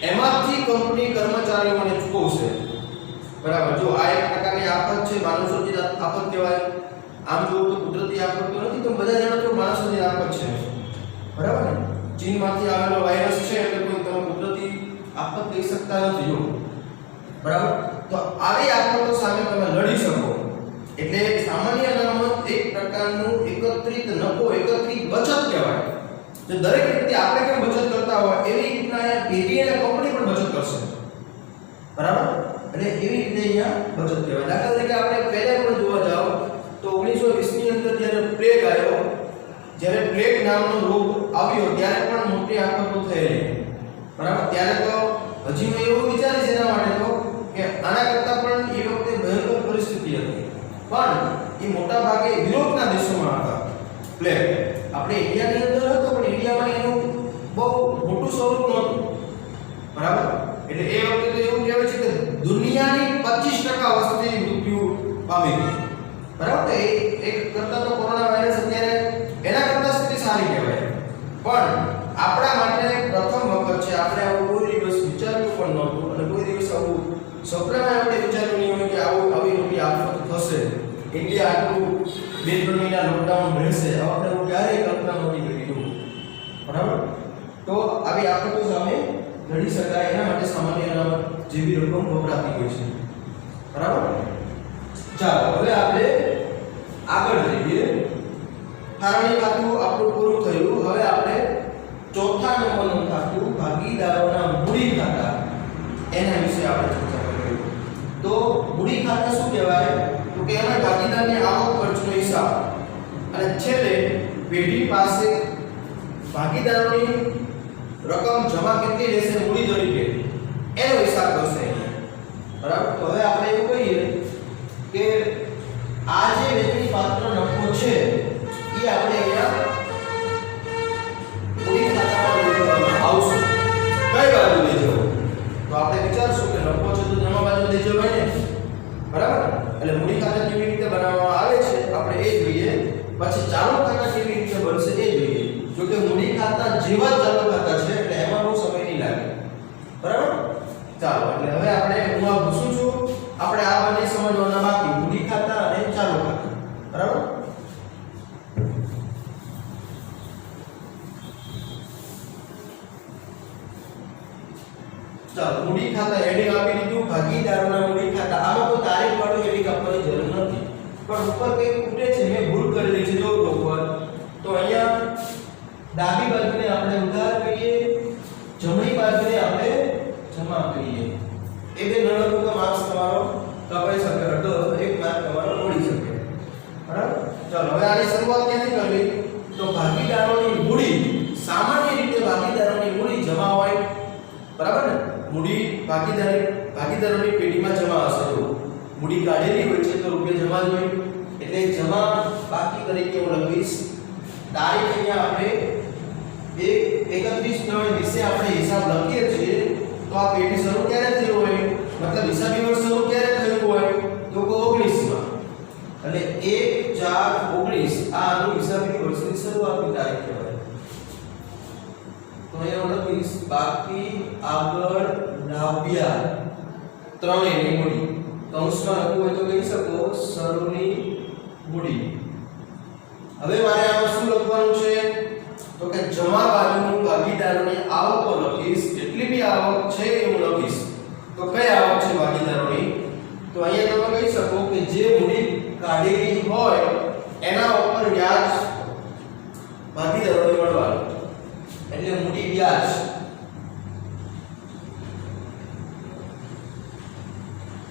એમાંથી કંપની કર્મચારીઓને ચૂકવશે. બરાબર, જો આ એક પ્રકારની આફત છે, માનવસર્જિત આફત કહેવાય. આમ જો તો કુદરતી આફત તો નથી, તો બધા જાણો છો માનવસર્જિત આફત છે. બરાબર ને? ચીનમાંથી આવેલો વાયરસ છે એટલે કોઈ તમે કુદરતી આફત કહી શકતા નથી. જો બરાબર, તો આવી આફતો સામે તમે લડી શકો એટલે સામાન્ય અનામત એક પ્રકારનું એકત્રિત નફો, એકત્રિત બચત કહેવાય. જો દરેક વ્યક્તિ આપણે કેમ બચત કરતા હોય એવી રીતના પેઢી અને કંપની પણ બચત કરશે. બરાબર, એટલે એવી રીતે અહીંયા બચત કહેવાય. દાખલા તરીકે આપણે પહેલા પણ જોવા જાવ તો 1920 ની અંદર જ્યારે પ્લેગ આવ્યો, જ્યારે પ્લેગ નામનો રોગ આવ્યો ત્યારે પણ મોટી આફતો થયેલી. બરાબર, ત્યારે તો હજી મેં એવું વિચારી છે એના માટે તો કે આના કરતાં પણ એ વખતે ભયંકર પરિસ્થિતિ હતી, પણ એ મોટા ભાગે યુરોપના દેશોમાં હતા પ્લેગ. આપણે ઇન્ડિયાની અંદર હતો પણ ઇન્ડિયામાં એનું બહુ મોટું સ્વરૂપ નહોતું. બરાબર, એટલે એ વખતે તો એવું કહેવાય છે કે દુનિયાની 25% વસ્તી મૃત્યુ પામી ગઈ. બરાબર, તો એક કરતા તો કોરોના વાયરસ અત્યારે એના કરતા સ્થિતિ સારી કહેવાય. પણ આપણા માટે પ્રથમ વખત છે, આપણે આવું કોઈ દિવસ વિચાર્યું પણ નહોતું અને કોઈ દિવસ આવું સપનામાં આપણે વિચાર્યું નહીં હોય કે આવી મોટી આફત થશે, ઇન્ડિયા આટલું 2-3 મહિના લોકડાઉન રહેશે, આપણે એવું ક્યારેય કલ્પના નહોતી કરી. બરાબર, તો આવી આફતો સામે લડી શકાય એના માટે સામાન્ય અનામત જેવી રકમ વપરાતી હોય છે. બરાબર, ચાલો હવે આપણે આગળ જઈએ. ફાળવણી ખાતું આપણું પૂરું થયું. હવે આપણે ચોથા નંબરનું ખાતું ભાગીદારોના મૂડી ખાતા એના વિશે આપણે ચર્ચા કરીએ. તો મૂડી ખાતા શું કહેવાય? તો કે એમાં ભાગીદારની આવક ખર્ચનો હિસાબ અને છેલ્લે પેઢી પાસે ભાગીદારોની રકમ જમા કેટલી રહેશે મૂડી તરીકે એનો હિસાબ કરશે. બરાબર, તો હવે આપણે એવું કહીએ કે આ જે વેચણી પાત્ર નફો છે એ આપણે અહીંયા મૂડી ખાતામાં લઈ જવામાં આવશે. કઈ બાજુ લઈ જવું? તો આપણે વિચારશું કે નફો છે તો જમા બાજુ લઈ જવાય ને. બરાબર, એટલે મૂડી ખાતા કેવી રીતે બનાવવામાં આવે છે આપણે એ જોઈએ, પછી ચાલુ ખાતા કેવી રીતે બનશે એ જોઈએ. જો કે મૂડી ખાતા જેવા જ ચાલુ ખાતા છે એટલે એમાં બહુ સમય નહીં લાગે. બરાબર, ચાલો એટલે હવે આપણે હું આ પૂછું છું, આપણે આ બંને સમજવાના બાકી, મૂડી ખાતા અને ચાલુ ખાતા. બરાબર, ચાલો મૂડી ખાતા હેડિંગ આપી દીધું, ભાગીદારોના મૂડી ખાતા. આમાં કોઈ તારીખ વાળું હેડિંગ આપવાની જરૂર નથી, પણ ઉપર કંઈક ખૂટે છે, મેં ભૂલ કરેલી છે. જો ઉપર તો અહીંયા ડાબી બાજુને આપણે ઉધાર કહીએ, જમણી બાજુને આપણે જમા કહીએ. એ બે નળકોનો માર્ક્સ તમારો કપાઈ શકે, અડધો એક માર્ક તમારો ઓળી શકે. બરાબર, ચાલો હવે આની શરૂઆત ક્યાંથી કરવી? તો ભાગીદારોની મૂડી, સામાન્ય રીતે ભાગીદારોની મૂડી જમા હોય. બરાબર ને? મૂડી ભાગીદારોની પેઢીમાં જમા હશે. તો મૂડી કાઢેલી હોય છે તો રૂપિયા જમા જ હોય એટલે જમા બાકી તરીકે હું લખીશ. તારીખ અહીંયા આપણે 31/9/20 આપણે હિસાબ લખીએ છીએ તો આ પેઢી શરૂ ક્યારે થઈ હોય, મતલબ હિસાબી વર્ષ શરૂ ક્યારે થયું હોય? તો 19 માં, એટલે 1/4/19 આ આનું હિસાબી વર્ષની શરૂઆતની તારીખ કહેવાય. તો અહીંયા લખીશ બાકી આગળ લાવ્યા ત્રણેયની મૂડી. કૌંસમાં લખવું હોય તો કહી શકો શરૂની મૂડી. હવે મારે આમાં શું લખવાનું છે? તો કે જમા બાજુનું ભાગીદારોની આવક લખીશ, કેટલી બી આવક છે એ હું લખીશ. તો કઈ આવક છે ભાગીદારોની? તો અહીંયા તમે કહી શકો કે જે મૂડી કાઢેલી હોય એના ઉપર વ્યાજ ભાગીદારોને મળવાનું, એટલે મૂડી વ્યાજ.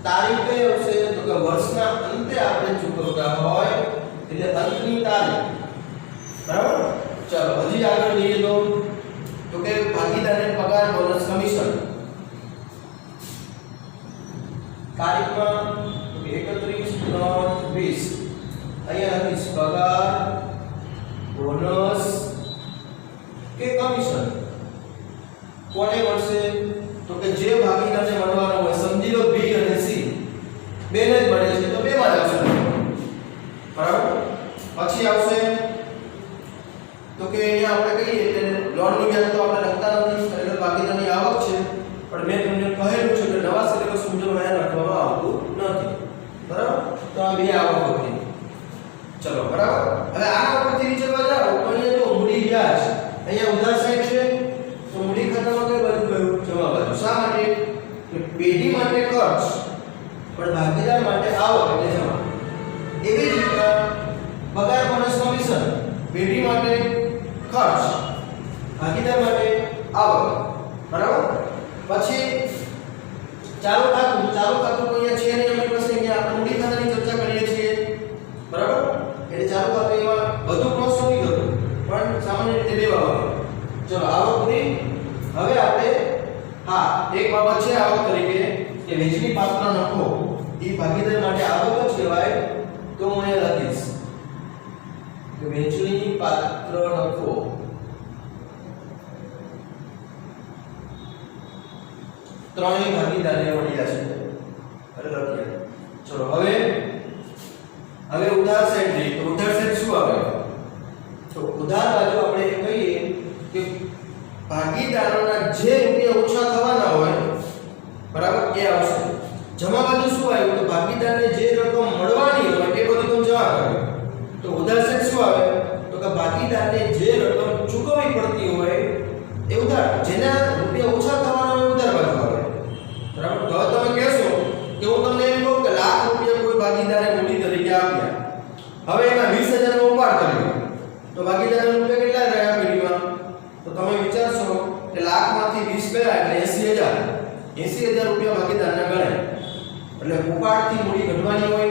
તારીખ કઈ આવશે? તો કે વર્ષના અંતે આપણે ચૂકવતા હોય એટલે અંતની તારીખ. બરાબર, ચાલો હજી આગળ જઈએ તો કે ભાગીદારને પગાર બોનસ કમિશન તારીખમાં 31/9/20 આવશે? તો કે અહીંયા આપણે કહીએ કે લોનનું વ્યાજ તો આપણે લખતા નથી એટલે ભાગીદારની આવક છે, પણ મેં તમને કહેલું છે કે નવા સિલેબસ મુજબ અહીંયા લખવામાં આવતું નથી. બરાબર? તો આ બે આવકો થઈ. ચલો બરાબર. હવે આના ઉપરથી વિચારવા જાઓ તો અહીંયા જો મૂડી વ્યાજ અહીંયા ઉધાર સાઈડ છે, તો મૂડી ખાતામાં કઈ બાજુ ગયું? જમા બાજુ. શા માટે? કે પેઢી માટે ખર્ચ પણ ભાગીદાર માટે આવક એટલે જમા. એવી જ રીતે પગાર બોનસ કમિશન પેઢી માટે ખર્ચ ભાગીદાર માટે આવક. બરાબર? પછી ચાલુ ખાતું તો અહીંયા છે ને આપણી પાસે અહીંયા આપણે મૂડી ખાતાની ચર્ચા કરીએ છીએ. બરાબર? એટલે ચાલુ ખાતું એમાં બધું ક્રોસ નથી થતું પણ સામાન્ય રીતે બે બાબત. ચલો આવક પૂરી. હવે આપણે એક બાબત છે આવક તરીકે કે વેચની પાત્ર નફો એ ભાગીદાર માટે આવક જ કહેવાય. તો હું અહીંયા લખીશ કે વેચની પાત્ર નફો ત્રણેય ભાગીદારને મળ્યા છે એટલે લખીએ. ચલો હવે ઉધાર સાઈડ જોઈએ તો ઉધાર સાઈડ શું આવે? તો ઉધાર બાજુ આપણે કહીએ કે ભાગીદારોના જે રૂપિયા ઓછા થવાના હોય બરાબર એ આવશે. જમા બાજુ શું આવ્યું? તો ભાગીદારને જે રકમ મળવાની હોય એ બધું તમે જમા કરો. તો ઉધાર સાઈડ શું આવે? તો કે ભાગીદારને જે રકમ ચૂકવવી પડતી હોય એ ઉધાર, જેના રૂપિયા ઓછા થવાના હોય ઉધાર બાજુ આવે. બરાબર? તો તમે કહેશો કે હું તમને એમ કહું કે લાખ રૂપિયા કોઈ ભાગીદારે મૂડી તરીકે આપ્યા, હવે એમાં 20000 નો ઉપાડ કર્યો તો ભાગીદારના રૂપિયા કેટલા રહ્યા પેઢીમાં? તો તમે વિચારશો કે લાખમાંથી 20 ગયા એટલે 80000 રૂપિયા ભાગીદારના ગણાય. એટલે ઉપાડથી મૂડી ઘટવાની હોય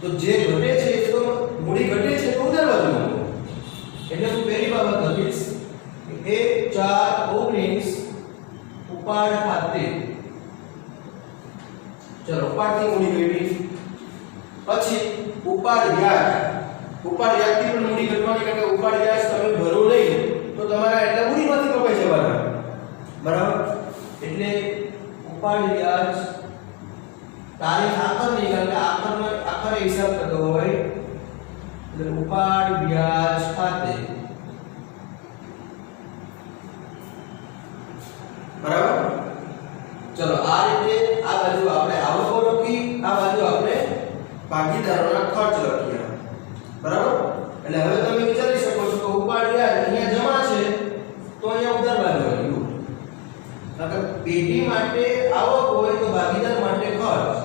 તો જે ઘટે છે એ તો મૂડી ઘટે છે તો ઉધાર બાજુ. એટલે હું પહેલી બાબત લખીશ કે 1/4/19 ઉપાડ ખાતે. ચલો ઉપાડથી મૂડી ઘટી. પછી ઉપાડ વ્યાજથી પણ મૂડી ઘટવાની, કારણ કે ઉપાડ વ્યાજ તમે ભરો નહીં તો તમારા એટલા મૂડીમાંથી કપાઈ જવાના. બરાબર? એટલે ઉપાડ વ્યાજ તારીખ આખરની, કારણ કે આખરે હિસાબ થતો હોય એટલે ઉપાડ વ્યાજ ખાતે. બરાબર? ચલો આ રીતે આ બાજુ આપણે આવકો લખી, આ બાજુ આપણે ભાગીદારોના ખર્ચ લખ્યા. બરાબર? એટલે હવે તમે વિચારી શકો છો કે ઉપાડ વ્યાજ અહીંયા જમા છે તો અહીંયા ઉધાર બાજુ આવ્યું. કારણ કે પેઢી માટે આવક હોય તો ભાગીદાર માટે ખર્ચ.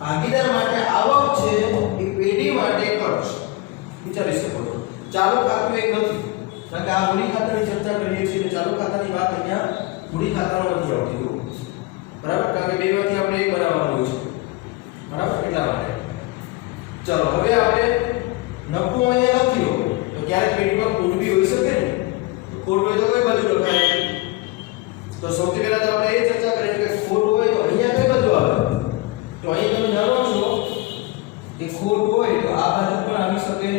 ભાગીદાર માટે આવક છે એ પેઢી માટે ખર્ચ. વિચારી શકો છો. ચાલુ ખાતું એક નથી, કારણ કે આ મૂડી ખાતાની ચર્ચા કરીએ છીએ. ચાલુ ખાતાની વાત અહીંયા મૂડી ખાતામાં નથી આવતી. બરાબર? કારણ કે બેમાંથી આપણે એક બનાવવાનું છે. બરાબર? એટલા માટે. ચલો હવે આપણે નફો અહીંયા લખ્યો તો ક્યારેક પેઢીમાં ખોટ બી હોઈ શકે ને. ખોટ હોય તો કઈ બાજુ લખાય? તો સૌથી પહેલા તો આપણે એ ચર્ચા કરીએ કે ખોટ હોય તો અહીંયા કઈ બાજુ આવે? તો અહીં તમે જાણો છો કે ખોટ હોય તો આ બાજુ પણ આવી શકે.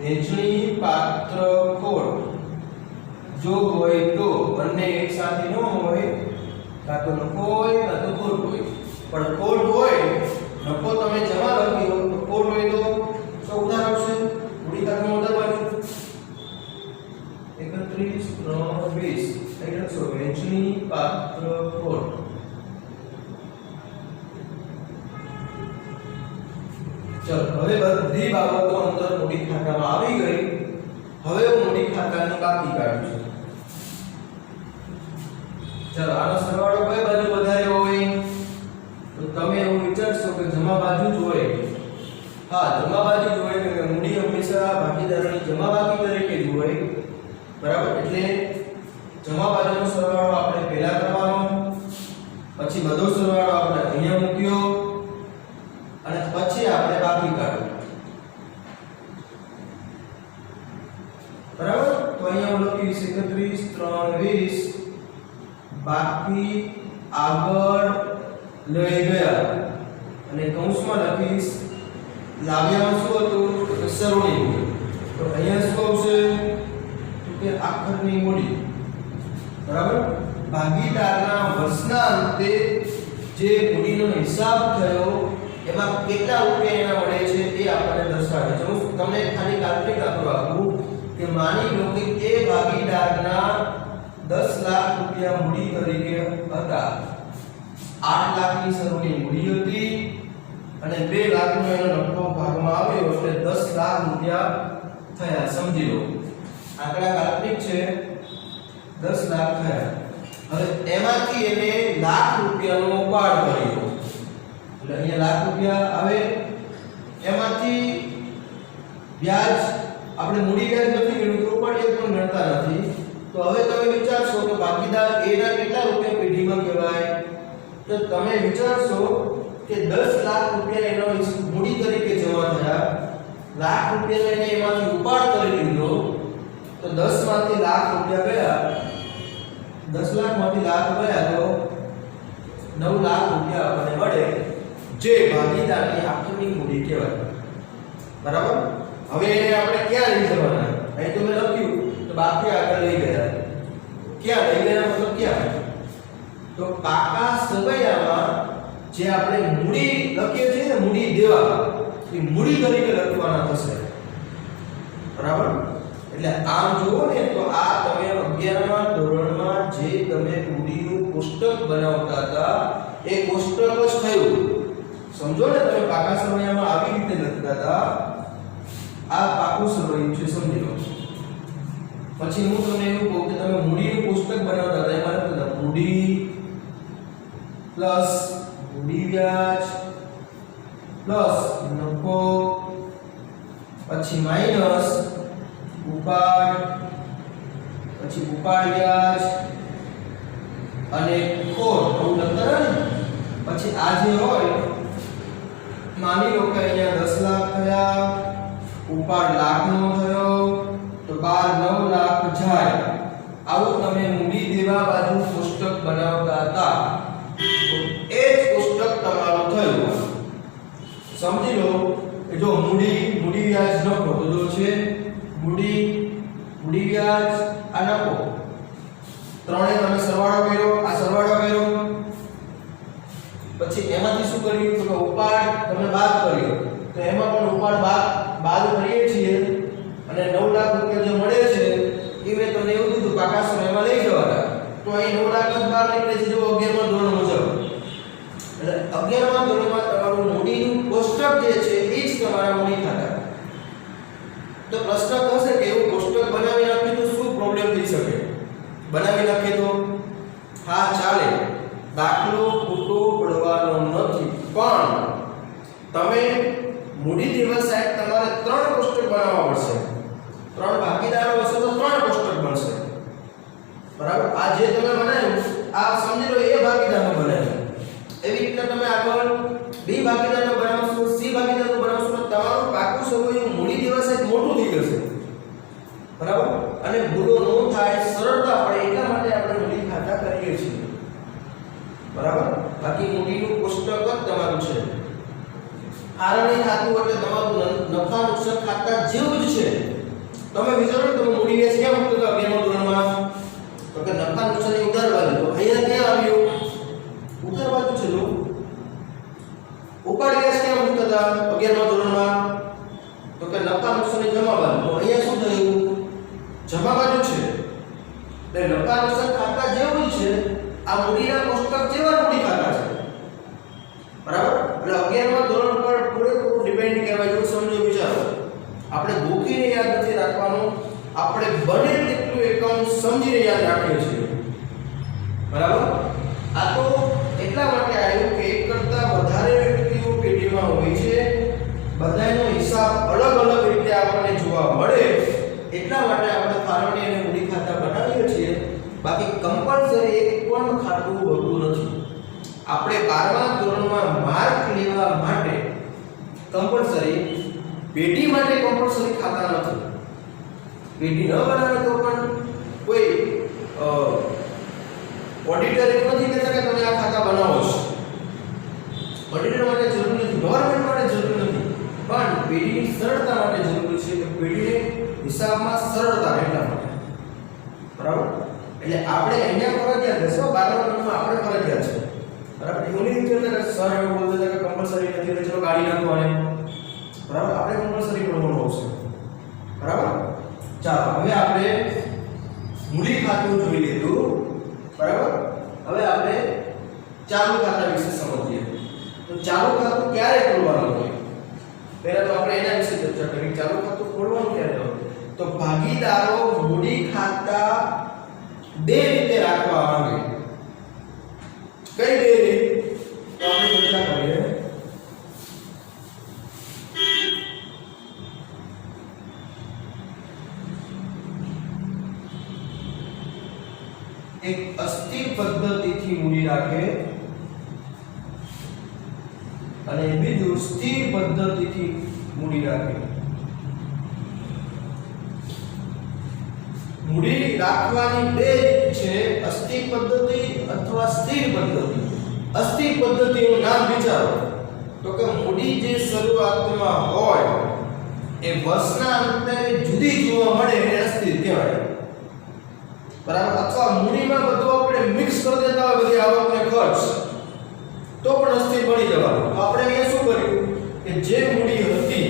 વેચણી પાત્ર ખોટ જો હોય તો બંને એક સાથે ન હોય, કાં તો નફો હોય કાં તો ખોટ હોય. પણ ખોટ હોય, નફો તમે જમા લખ્યો તો ખોટ હોય તો શું ઉધાર આવશે? મૂડી ખાતામાં ઉધાર બાજુ 31/3/20 એટલે શું? વેચણી પાત્ર ખોટ. ચલો હવે બધી બાબતો અંદર મૂડી ખાતામાં આવી ગઈ. હવે હું મૂડી ખાતાની બાકી કાઢું છું. ચલો આનો સરવાળો કઈ બાજુ વધારે હોય? તો તમે એવું વિચારશો કે જમા બાજુ જ હોય. હા, જમા બાજુ જ હોય, કે મૂડી હંમેશા ભાગીદારોની જમા બાકી તરીકે જ હોય. બરાબર? એટલે જમા બાજુનો સરવાળો આપણે પહેલા કરવાનો, પછી બધો સરવાળો આપણે અહીંયા મૂક્યો અને પછી આપણે બાકી કાઢ્યું. બરાબર? તો અહીંયા હું લખીશ 31/3/20 બાકી આગળ લઈ ગયા અને કૌંસમાં લખીશ લાવ્યામાં શું હતું? તો સરવણી મૂડી. તો અહીંયા શું આવશે? તો કે આખરની મૂડી. બરાબર? ભાગીદારના વર્ષના અંતે જે મૂડીનો હિસાબ થયો એમાં કેટલા રૂપિયા એના મળે છે એ રૂપિયા મૂડી તરીકે હતા. 8 લાખની શરૂની મૂડી હતી અને 2 લાખનો એનો નફો ભાગમાં આવ્યો એટલે 10 લાખ રૂપિયા થયા. સમજી લો આંકડા કાલ્પનિક છે, 10 લાખ થયા. હવે એમાંથી એને લાખ રૂપિયાનો ઉપાડ કર્યો એટલે અહીંયા લાખ રૂપિયા આવે. એમાંથી વ્યાજ આપણે મૂડી વ્યાજ નથી ગણ્યું તો ઉપાડ એક પણ ગણતા નથી. તો હવે તમે વિચારશો કે ભાગીદાર A ના કેટલા રૂપિયા પેઢીમાં કહેવાય? તો તમે વિચારશો કે 10 લાખ રૂપિયા એનો મૂડી તરીકે જમા થયા, લાખ રૂપિયા એને એમાંથી ઉપાડ કરી લીધો તો 10 માંથી લાખ રૂપિયા ગયા, 10 લાખ માંથી લાખ ગયા તો 9 લાખ રૂપિયા આપણને મળે, જે ભાગીદારની આખરી મૂડી કહેવાય. બરાબર? હવે એને આપણે ક્યાં લઈ જવાના? અહીં તો મેં લખ્યું તો બાકી આગળ લઈ ગયા. ક્યાં લઈ ગયા મતલબ ક્યાં? તો પાકા સગયામાં જે આપણે મૂડી લખીએ છીએ ને મૂડી દેવા, એ મૂડી તરીકે લખવાના થશે. બરાબર? એટલે આમ જુઓ ને તો આ તમે 11મા ધોરણમાં જે તમે મૂડીનું કોષ્ટક બનાવતા હતા એ કોષ્ટક જ થયું. સમજો ને તમે પાકા સગયામાં આવી રીતે લખતા હતા, આ પાકું સગયું છે, સમજી લો. પછી હું તમને એવું કહું કે તમે મૂડીનું કોષ્ટક બનાવતા હતા એમાં લખતા હતા મૂડી પ્લસ મૂડી વ્યાજ પ્લસ નફો પછી માઈનસ ઉપાડ પછી ઉપાડ વ્યાજ અને ખોટ એવું લખતા ને. પછી આ જે હોય માની લો કે અહીંયા 10 લાખ થયા, ઉપાડ લાખનો થયો તો 9 લાખ જાય. આવું તમે મૂડી દેવા બાજુ કોષ્ટક બનાવતા હતા તો એ જ કોષ્ટક તમારું થયું. સમજી લો કે જો મૂડી વ્યાજ નફો તો જો છે મૂડી વ્યાજ આ નફો, ત્રણેય તમે સરવાળો કર્યો, આ સરવાળો કર્યો. પછી એમાંથી શું કર્યું તો ઉપાડ તમે બાદ કર્યો તો એમાં પણ ઉપાડ બાદ કરીએ છીએ અને 9 લાખ રૂપિયા જે મળે છે એ મેં તમને એવું કીધું પાકા સમયમાં લઈ જવાના. તો અહીં 9 લાખ જ બહાર નીકળે છે જો 11મા ધોરણ મુજબ. એટલે 11મા ધોરણમાં તમારું મૂડીનું કોષ્ટક જે છે એ જ તમારા મૂડી ખાતા. તો પ્રશ્ન થશે કે એવું કોષ્ટક બનાવી નાખ્યું તો શું પ્રોબ્લેમ થઈ શકે? બનાવી નાખીએ તો હા ચાલે, દાખલો ખોટો પડવાનો નથી, પણ તમે મૂડી દેવા સાહેબ તમારે 3 કોષ્ટક બનાવવા પડશે. 3 ભાગીદારો હશે તો 3 કોષ્ટક બનશે. બરાબર? આ જે તમે બનાવ્યું આ સમજી લો એ ભાગીદારનો બનાવ્યું. એવી રીતના તમે આગળ B ભાગીદારનો બનાવશો, C ભાગીદારનો બનાવશો તો તમારું પાકું સગયું મૂડી દેવા સાહેબ મોટું થઈ જશે. બરાબર? અને ભૂલો ન થાય, સરળતા પડે એટલા માટે આપણે મૂડી ખાતા કરીએ છીએ. બરાબર? બાકી મૂડીનું કોષ્ટક જ તમારું છે. આરણી ખાતું એટલે તમારું નફા નુકસાન ખાતા જેવું જ છે. તમે વિચારો તમે મૂડી વ્યાજ કેમ મૂકતા 11મા ધોરણમાં? તો કે નફા નુકસાનની ઉધાર બાજુ. તો અહીંયા ક્યાં આવ્યું? ઉધાર બાજુ છે. લો ઉપાડ વ્યાજ કેમ મૂકતા હતા 11મા ધોરણમાં? તો કે નફા નુકસાનની જમા બાજુ. તો અહીંયા શું થયું? જમા બાજુ છે. એટલે નફા નુકસાન ખાતા જેવું જ છે. આ મૂડીના કોષ્ટક જેવા મૂડી ખાતા છે. બરાબર? એટલે 11મા ધોરણ પર પૂરેપૂરું ડિપેન્ડ કહેવાય. જો સમજો વિચારો, આપણે ગોખીને યાદ નથી રાખવાનું, આપણે બને તેટલું એકાઉન્ટ સમજીને યાદ રાખીએ છીએ. બરાબર? આ તો એટલા માટે આવ્યું કે એક કરતાં વધારે વ્યક્તિઓ પેઢીમાં હોય છે, બધાનો હિસાબ અલગ અલગ રીતે આપણને જોવા મળે, એટલા માટે આપણે ફાળવણી અને મૂડી ખાતા બનાવીએ છીએ. બાકી કમ્પલસરી એક પણ ખાતું હોતું નથી. આપણે 12મા ધોરણમાં માર્ક લેવા માટે કમ્પલસરી પેઢી માટે કમ્પલસરી ખાતા નથી. પેઢી ન બનાવે તો પણ કોઈ ઓડિટર એવું નથી કહેતા કે તમે આ ખાતા બનાવો છો. ઓડિટર માટે જરૂર નથી, ગવર્નમેન્ટ માટે જરૂર નથી, પણ પેઢીની સરળતા માટે જરૂરી છે કે પેઢીને હિસાબમાં સરળતા એટલા માટે. બરાબર? એટલે આપણે અહીંયા ફરજિયાત છે. 12મા ધોરણમાં આપણે ફરજિયાત છે. બરાબર? એવું નહીં કે સર એવું બોલતા હતા કે કમ્પલસરી નથી એટલે ચલો ગાડી નાખો આને. બરાબર? આપણે કમ્પલસરી કરવાનું આવશે. બરાબર? ચાલો હવે આપણે મૂડી ખાતું જોઈ લીધું. બરાબર. હવે આપણે ચાલુ ખાતા વિશે સમજીએ. તો ચાલુ ખાતું ક્યારે ખોલવાનું હોય? પહેલા તો આપણે એના વિશે ચર્ચા કરી. ચાલુ ખાતું ખોલવાનું ક્યારે હોય? તો ભાગીદારો મૂડી ખાતા બે રીતે રાખવા માંગે. કઈ બે રીત? તો આપણે ચર્ચા કરીએ. એક અસ્થિર પદ્ધતિથી મૂડી રાખે અને બીજું સ્થિર પદ્ધતિથી મૂડી રાખે. મૂડી રાખવાની બે રીત છે, અસ્થિર પદ્ધતિ અથવા સ્થિર પદ્ધતિ. અસ્થિર પદ્ધતિનું નામ વિચારો તો કે મૂડી જે શરૂઆતમાં હોય એ વર્ષના અંતે જુદી જોવા મળે એને અસ્થિર કહેવાય. બરાબર. અથવા મૂડીમાં બધું આપણે મિક્સ કરી દેતા હોય, બધી આવક ને ખર્ચ, તો પણ અસ્થિર બની જવાનું. તો આપણે અહીંયા શું કર્યું કે જે મૂડી હતી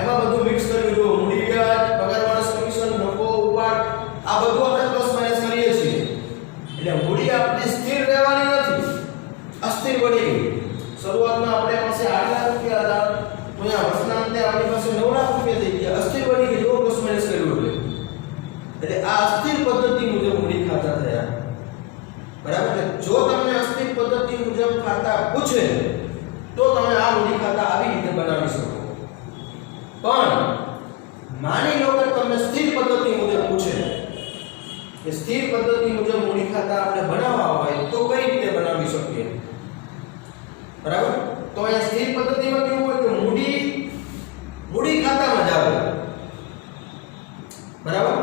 એમાં બધું મિક્સ કર્યું. જો મૂડી વ્યાજ, પગાર બોનસ કમિશન, નફો ઉપાડ, આ બધું આપણે પ્લસ માઈનસ કરીએ છીએ. એટલે મૂડી આપણી સ્થિર રહેવાની નથી, અસ્થિર બની ગઈ. શરૂઆતમાં આપણે પાસે 8 લાખ રૂપિયા હતા, તો અહીંયા વર્ષના અંતે આપણી પાસે 9 લાખ રૂપિયા થઈ ગયા, અસ્થિર બની ગઈ. જો પ્લસ માઈનસ કર્યું એટલે આ અસ્થિર પદ્ધતિ મુજબ મૂડી ખાતા થયા. બરાબર. જો તમને અસ્થિર પદ્ધતિ મુજબ ખાતા પૂછે તો તમે આ મૂડી ખાતા આવી રીતે બનાવી શકો. પણ માની લો કે તમને સ્થિર પદ્ધતિ મુજબ પૂછે કે સ્થિર પદ્ધતિ મુજબ મૂડી ખાતા આપણે બનાવવા હોય તો કઈ રીતે બનાવી શકીએ? બરાબર. તો અહીંયા સ્થિર પદ્ધતિમાં કેવું હોય કે મૂડી ખાતામાં જ આવે. બરાબર.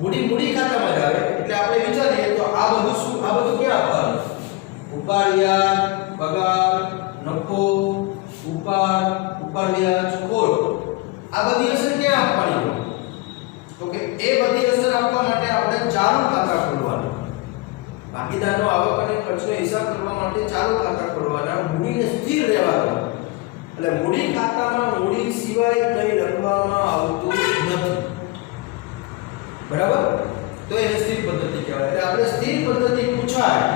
મૂડી ખાતામાં જ આવે. એટલે આપણે વિચારીએ તો આ બધું શું? આ બધું ક્યાં આપવાનું? ઉપાડ વ્યાજ, પગાર, નફો, ઉપાડ વ્યાજ, ખોટ, આ બધી અસર ક્યાં આપવાની? તો કે એ બધી અસર આપવા માટે આપણે ચાલુ ખાતા ખોલવાના. ભાગીદારનો આવક અને ખર્ચનો હિસાબ કરવા માટે ચાલુ ખાતા ખોલવાના. મૂડીને સ્થિર રહેવાનું. એટલે મૂડી ખાતામાં મૂડી સિવાય કંઈ લખવામાં આવતું નથી. બરાબર. તો એને સ્થિર પદ્ધતિ કહેવાય. એટલે આપણે સ્થિર પદ્ધતિ પૂછાય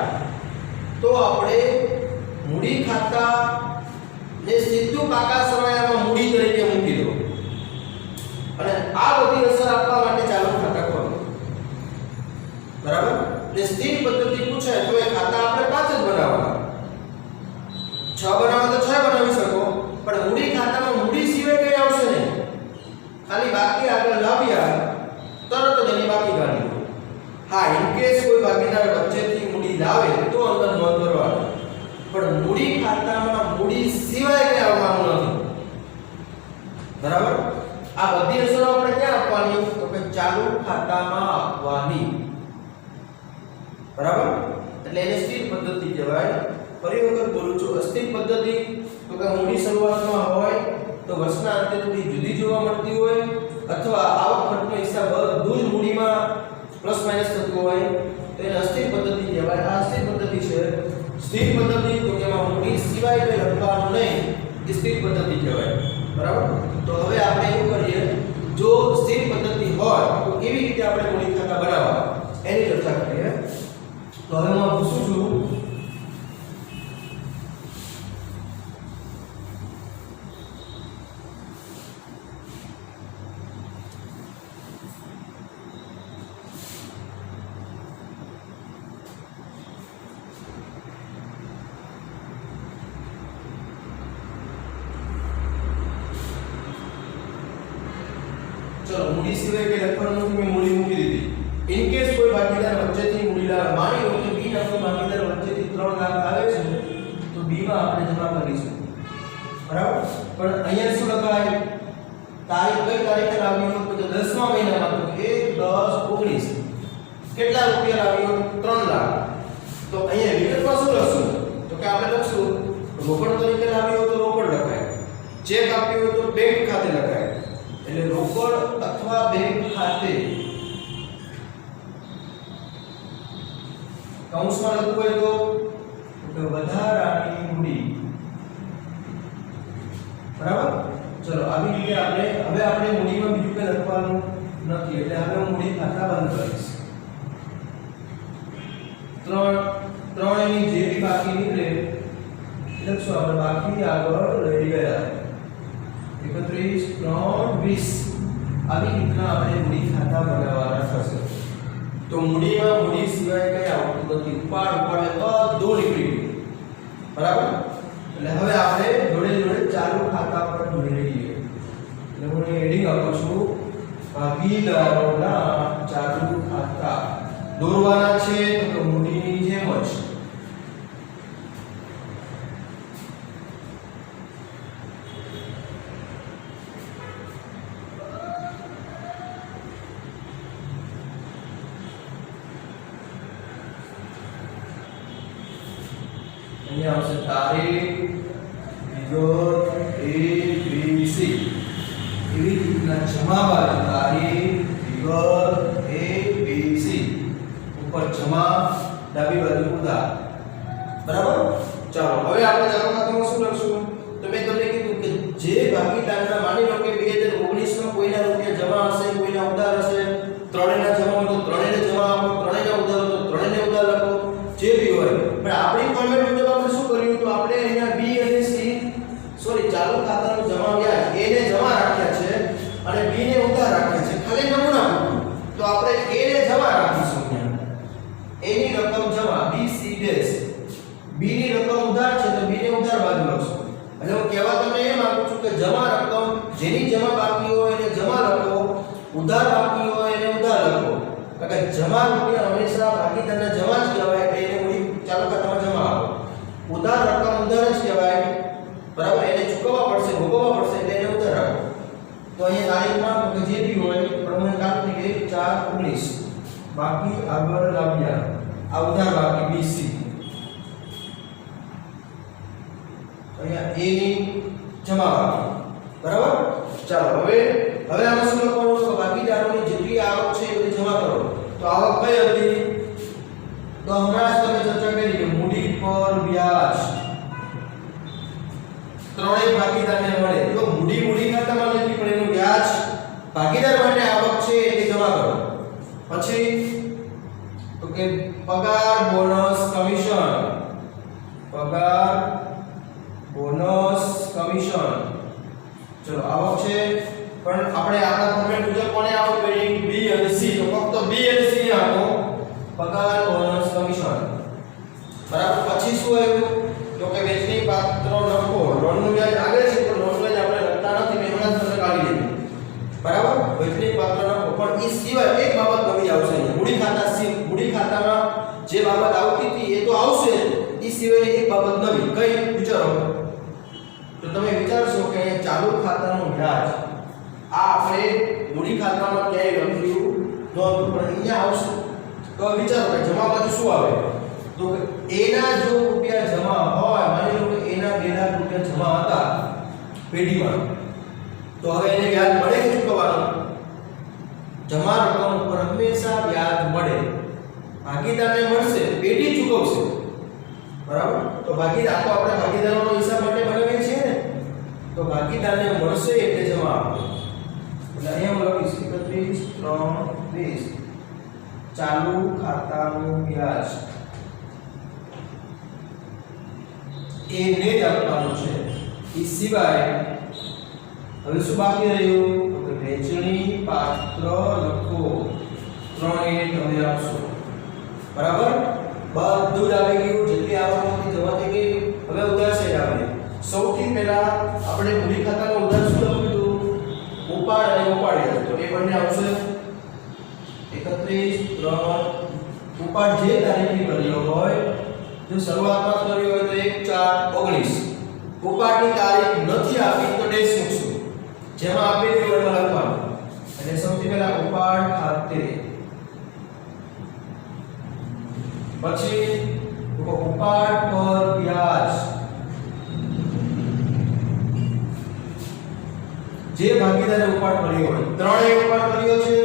તો આપણે મૂડી ખાતા ને સીધું કાકા સરવાળામાં મૂડી તરીકે મૂકી દો અને આ બધી અસર આપવા માટે ચાલુ ખાતા ખોલો. બરાબર. એટલે સ્થિર પદ્ધતિ પૂછાય તો એ ખાતા આપણે 5 જ બનાવવાના. 6 બનાવો તો 6 બનાવી શકો, પણ મૂડી ખાતામાં મૂડી સિવાય કંઈ આવશે નહીં. ખાલી બાકી આગળ લાવ્યા તરત જ એની બાકી કાઢી દો. હા, ઇન કેસ કોઈ ભાગીદાર વચ્ચેથી મૂડી લાવે તો અંદર નોંધ કરવાની, પણ મૂડી ખાતામાં મૂડી સિવાય કંઈ આવવાનું નથી. બરાબર. આ બધી અસરો આપણે ક્યાં આપવાની? તો કે ચાલુ ખાતામાં આપવાની. બરાબર. એટલે એને સ્થિર પદ્ધતિ કહેવાય. ફરી વખત બોલું છું, અસ્થિર પદ્ધતિ તો કે મૂડી શરૂઆતમાં હોય તો વર્ષના અંતે થોડી જુદી જોવા મળતી હોય, અથવા આવક ખર્ચનો હિસાબ બધું જ મૂડીમાં પ્લસ માઈનસ થતું હોય તો એને અસ્થિર પદ્ધતિ કહેવાય. આ અસ્થિર પદ્ધતિ છે. સ્થિર પદ્ધતિ તો કે એમાં મૂડી સિવાય કંઈ લખવાનું નહીં, એ સ્થિર પદ્ધતિ કહેવાય. બરાબર. તો હવે આપણે એવું કરીએ, જો સ્થિર પદ્ધતિ હોય તો કેવી રીતે આપણે મૂડી ખાતા બનાવવા એની ચર્ચા કરીએ. તો હવે હું પૂછું છું, ચલો મૂડી સિવાય કે લખવાનું નથી, મેં મૂડી મૂકી દીધી. ઇન કેસ કોઈ ભાગીદાર વચ્ચેથી મૂડી લાવે, માની લો કે બી નામનો ભાગીદાર વચ્ચેથી 3 લાખ આવે છે તો બી માં આપણે જમા કરીશું. બરાબર. પણ અહીંયા શું લખાય? તારીખ કઈ તારીખે લાવ્યો? તો 10મા મહિનામાં. તો 1/10/19 કેટલા રૂપિયા લાવ્યો? 3 લાખ. તો અહીંયા વિગતમાં શું લખશું? તો કે આપણે લખશું રોકડ તરીકે લાવ્યો તો રોકડ લખાય, ચેક આપ્યો તો બેંક ખાતે લખાય. એટલે રોકડ અથવા બેંક ખાતે કૌંસમાં લખવું હોય તો વધારાની મૂડી. બરાબર. ચલો આવી રીતે આપણે મૂડીમાં બીજું કંઈ લખવાનું નથી. એટલે હવે હું મૂડી ખાતા બંધ કરીશ. તો ત્રણેયની જે બી બાકી નીકળે લખશું આપણે બાકી આગળ લઈ ગયા 31 3 20 આવી રીતના આપણે મૂડી ખાતા બનાવવાના થશે તો મૂડીમાં મૂડી સિવાય કઈ આવતું નથી ઉપાડ બધું નીકળી ગયું બરાબર એટલે હવે આપણે જોડે જોડે ચાલુ ખાતા પર જોડી લઈએ એટલે હું હેડિંગ આપું છું ભાગીદારોના ચાલુ ખાતા દોરવાના છે તો મૂડીની જેમ જ અહીંયા આવશે તારીખ વિગત ABC એવી રીતના જમા બાજુ તારીખ વિગત ABC ઉપર જમા ડાબી બાજુ ઉધાર બરાબર ચાલો હવે આપણે ચાલુ ખાતામાં શું લખશું તો મેં તમને કીધું કે જે ભાગીદારના માની લો કે 2019 માં કોઈના રૂપિયા જમા હશે કોઈના ઉધાર હશે ત્રણેયના જમા હોય તો ત્રણેયને જમા આપો ત્રણેયના ઉધાર હોય તો ત્રણેયને ઉધાર લખો જે બી હોય પણ આપણી ફોર્મેટ મુજબ આપણે શું કર્યું તો આપણે અહીંયા B અને C ચાલુ ખાતાનું જમા વ્યાજ A ને જમા રાખ્યા છે અને B ને ઉધાર રાખ્યા છે ખાલી નમૂના પૂરતું તો આપણે A ને જમા રાખીશું અહીંયા A ની રકમ જમા BC ડેશ B ની રકમ ઉધાર છે તો B ને ઉધાર બાજુ લખશું એટલે હું કહેવા તમને એ માંગુ છું કે જમા રકમ જેની જમા બાકી હોય એને જમા લખો ઉધાર બાકી હોય એને ઉધાર લખો કારણ કે જમા રૂપિયા હંમેશા ભાગીદારના જમા જ કહેવાય એટલે એને મૂડી ચાલુ ખાતામાં જમા આવે ઉધાર રકમ ઉધાર જ કહેવાય બરાબર એને ચૂકવવા પડશે ભોગવવા પડશે એટલે એને ઉધાર રાખો તો અહીંયા તારીખમાં કે જે બી હોય પ્રમાણે કાઢી કે 4 19 બાકી આગળ લાવ્યા આ ઉધાર બાકી BC અહીંયા A ની જમા બાકી બરાબર ચાલો હવે આમાં શું લખવાનું છે ભાગીદારોની જેટલી આવક છે એ બધી જમા કરો તો આવક કઈ હતી તો હમણાં જ તમે ચર્ચા કરી કે મૂડી પર વ્યાજ ત્રણેય ભાગીદારને મળે તો મૂડી ખાતામાં નથી પણ એનું વ્યાજ ભાગીદાર માટે આવક છે એ જમા કરો પછી તો કે પગાર બોનસ કમિશન ચલો આવક છે પણ આપણે આપણા ફોર્મેટ મુજબ કોને આવક કરી B અને C તો ફક્ત B અને C ને આપો પગાર બોનસ કમિશન બરાબર પછી શું આવ્યું તો કે વેચણી પાત્ર નફો લોનનું વ્યાજ આગળ છે પણ લોનનું વ્યાજ આપણે લખતા નથી મેં હમણાં જ તમને કાઢી લીધું બરાબર વેચણી પાત્ર નફો પણ એ સિવાય એક બાબત નવી આવશે મૂડી ખાતામાં જે બાબત આવતી હતી એ તો આવશે એ સિવાય એક બાબત નવી કઈ વિચારો તો તમે વિચારશો કે ચાલુ ખાતાનું વ્યાજ આ આપણે મૂડી ખાતામાં ક્યાંય લખ્યું નહોતું પણ અહીંયા આવશે તો વિચારો કે જમા બાજુ શું આવે તો એના જો રૂપિયા જમા હોય માની લો કે એના 2 લાખ રૂપિયા જમા હતા પેઢીમાં તો હવે એને વ્યાજ મળે કે ચૂકવવાનું જમા રકમ ઉપર હંમેશા વ્યાજ મળે ભાગીદારને મળશે પેઢી ચૂકવશે બરાબર તો ભાગીદાર તો આપણે ભાગીદારોનો હિસાબ માટે બનાવીએ છીએ ને તો ભાગીદારને મળશે એટલે જમા આપો એટલે અહીંયા હું લખીશ 31 3 20 ચાલુ ખાતાનું વ્યાજ એને જ આપવાનું છે એ સિવાય હવે શું બાકી રહ્યું તો કે વેચણી પાત્ર લખો ત્રણેય તમે આપશો બરાબર બધું જ આવી ગયું જેટલી આવકમાંથી જવાથી ગઈ હવે ઉધાર છે આપણે સૌથી પહેલા આપણે મૂડી ખાતાનો ઉધાર શું લખ્યું હતું ઉપાડ અને ઉપાડ્યા તો એ બંને આવશે 31 3 ઉપાડ જે તારીખની કર્યો હોય જો શરૂઆતમાં કર્યો હોય તો 1/4/19 ઉપાડની તારીખ નથી આપી તો ડેશ મૂકશું જેમાં આપેલી હોય એમાં લખવાનું એટલે સૌથી પહેલા ઉપાડ ખાતે પછી ઉપાડ પર વ્યાજ જે ભાગીદારે ઉપાડ કર્યો હોય ત્રણેય ઉપાડ કર્યો છે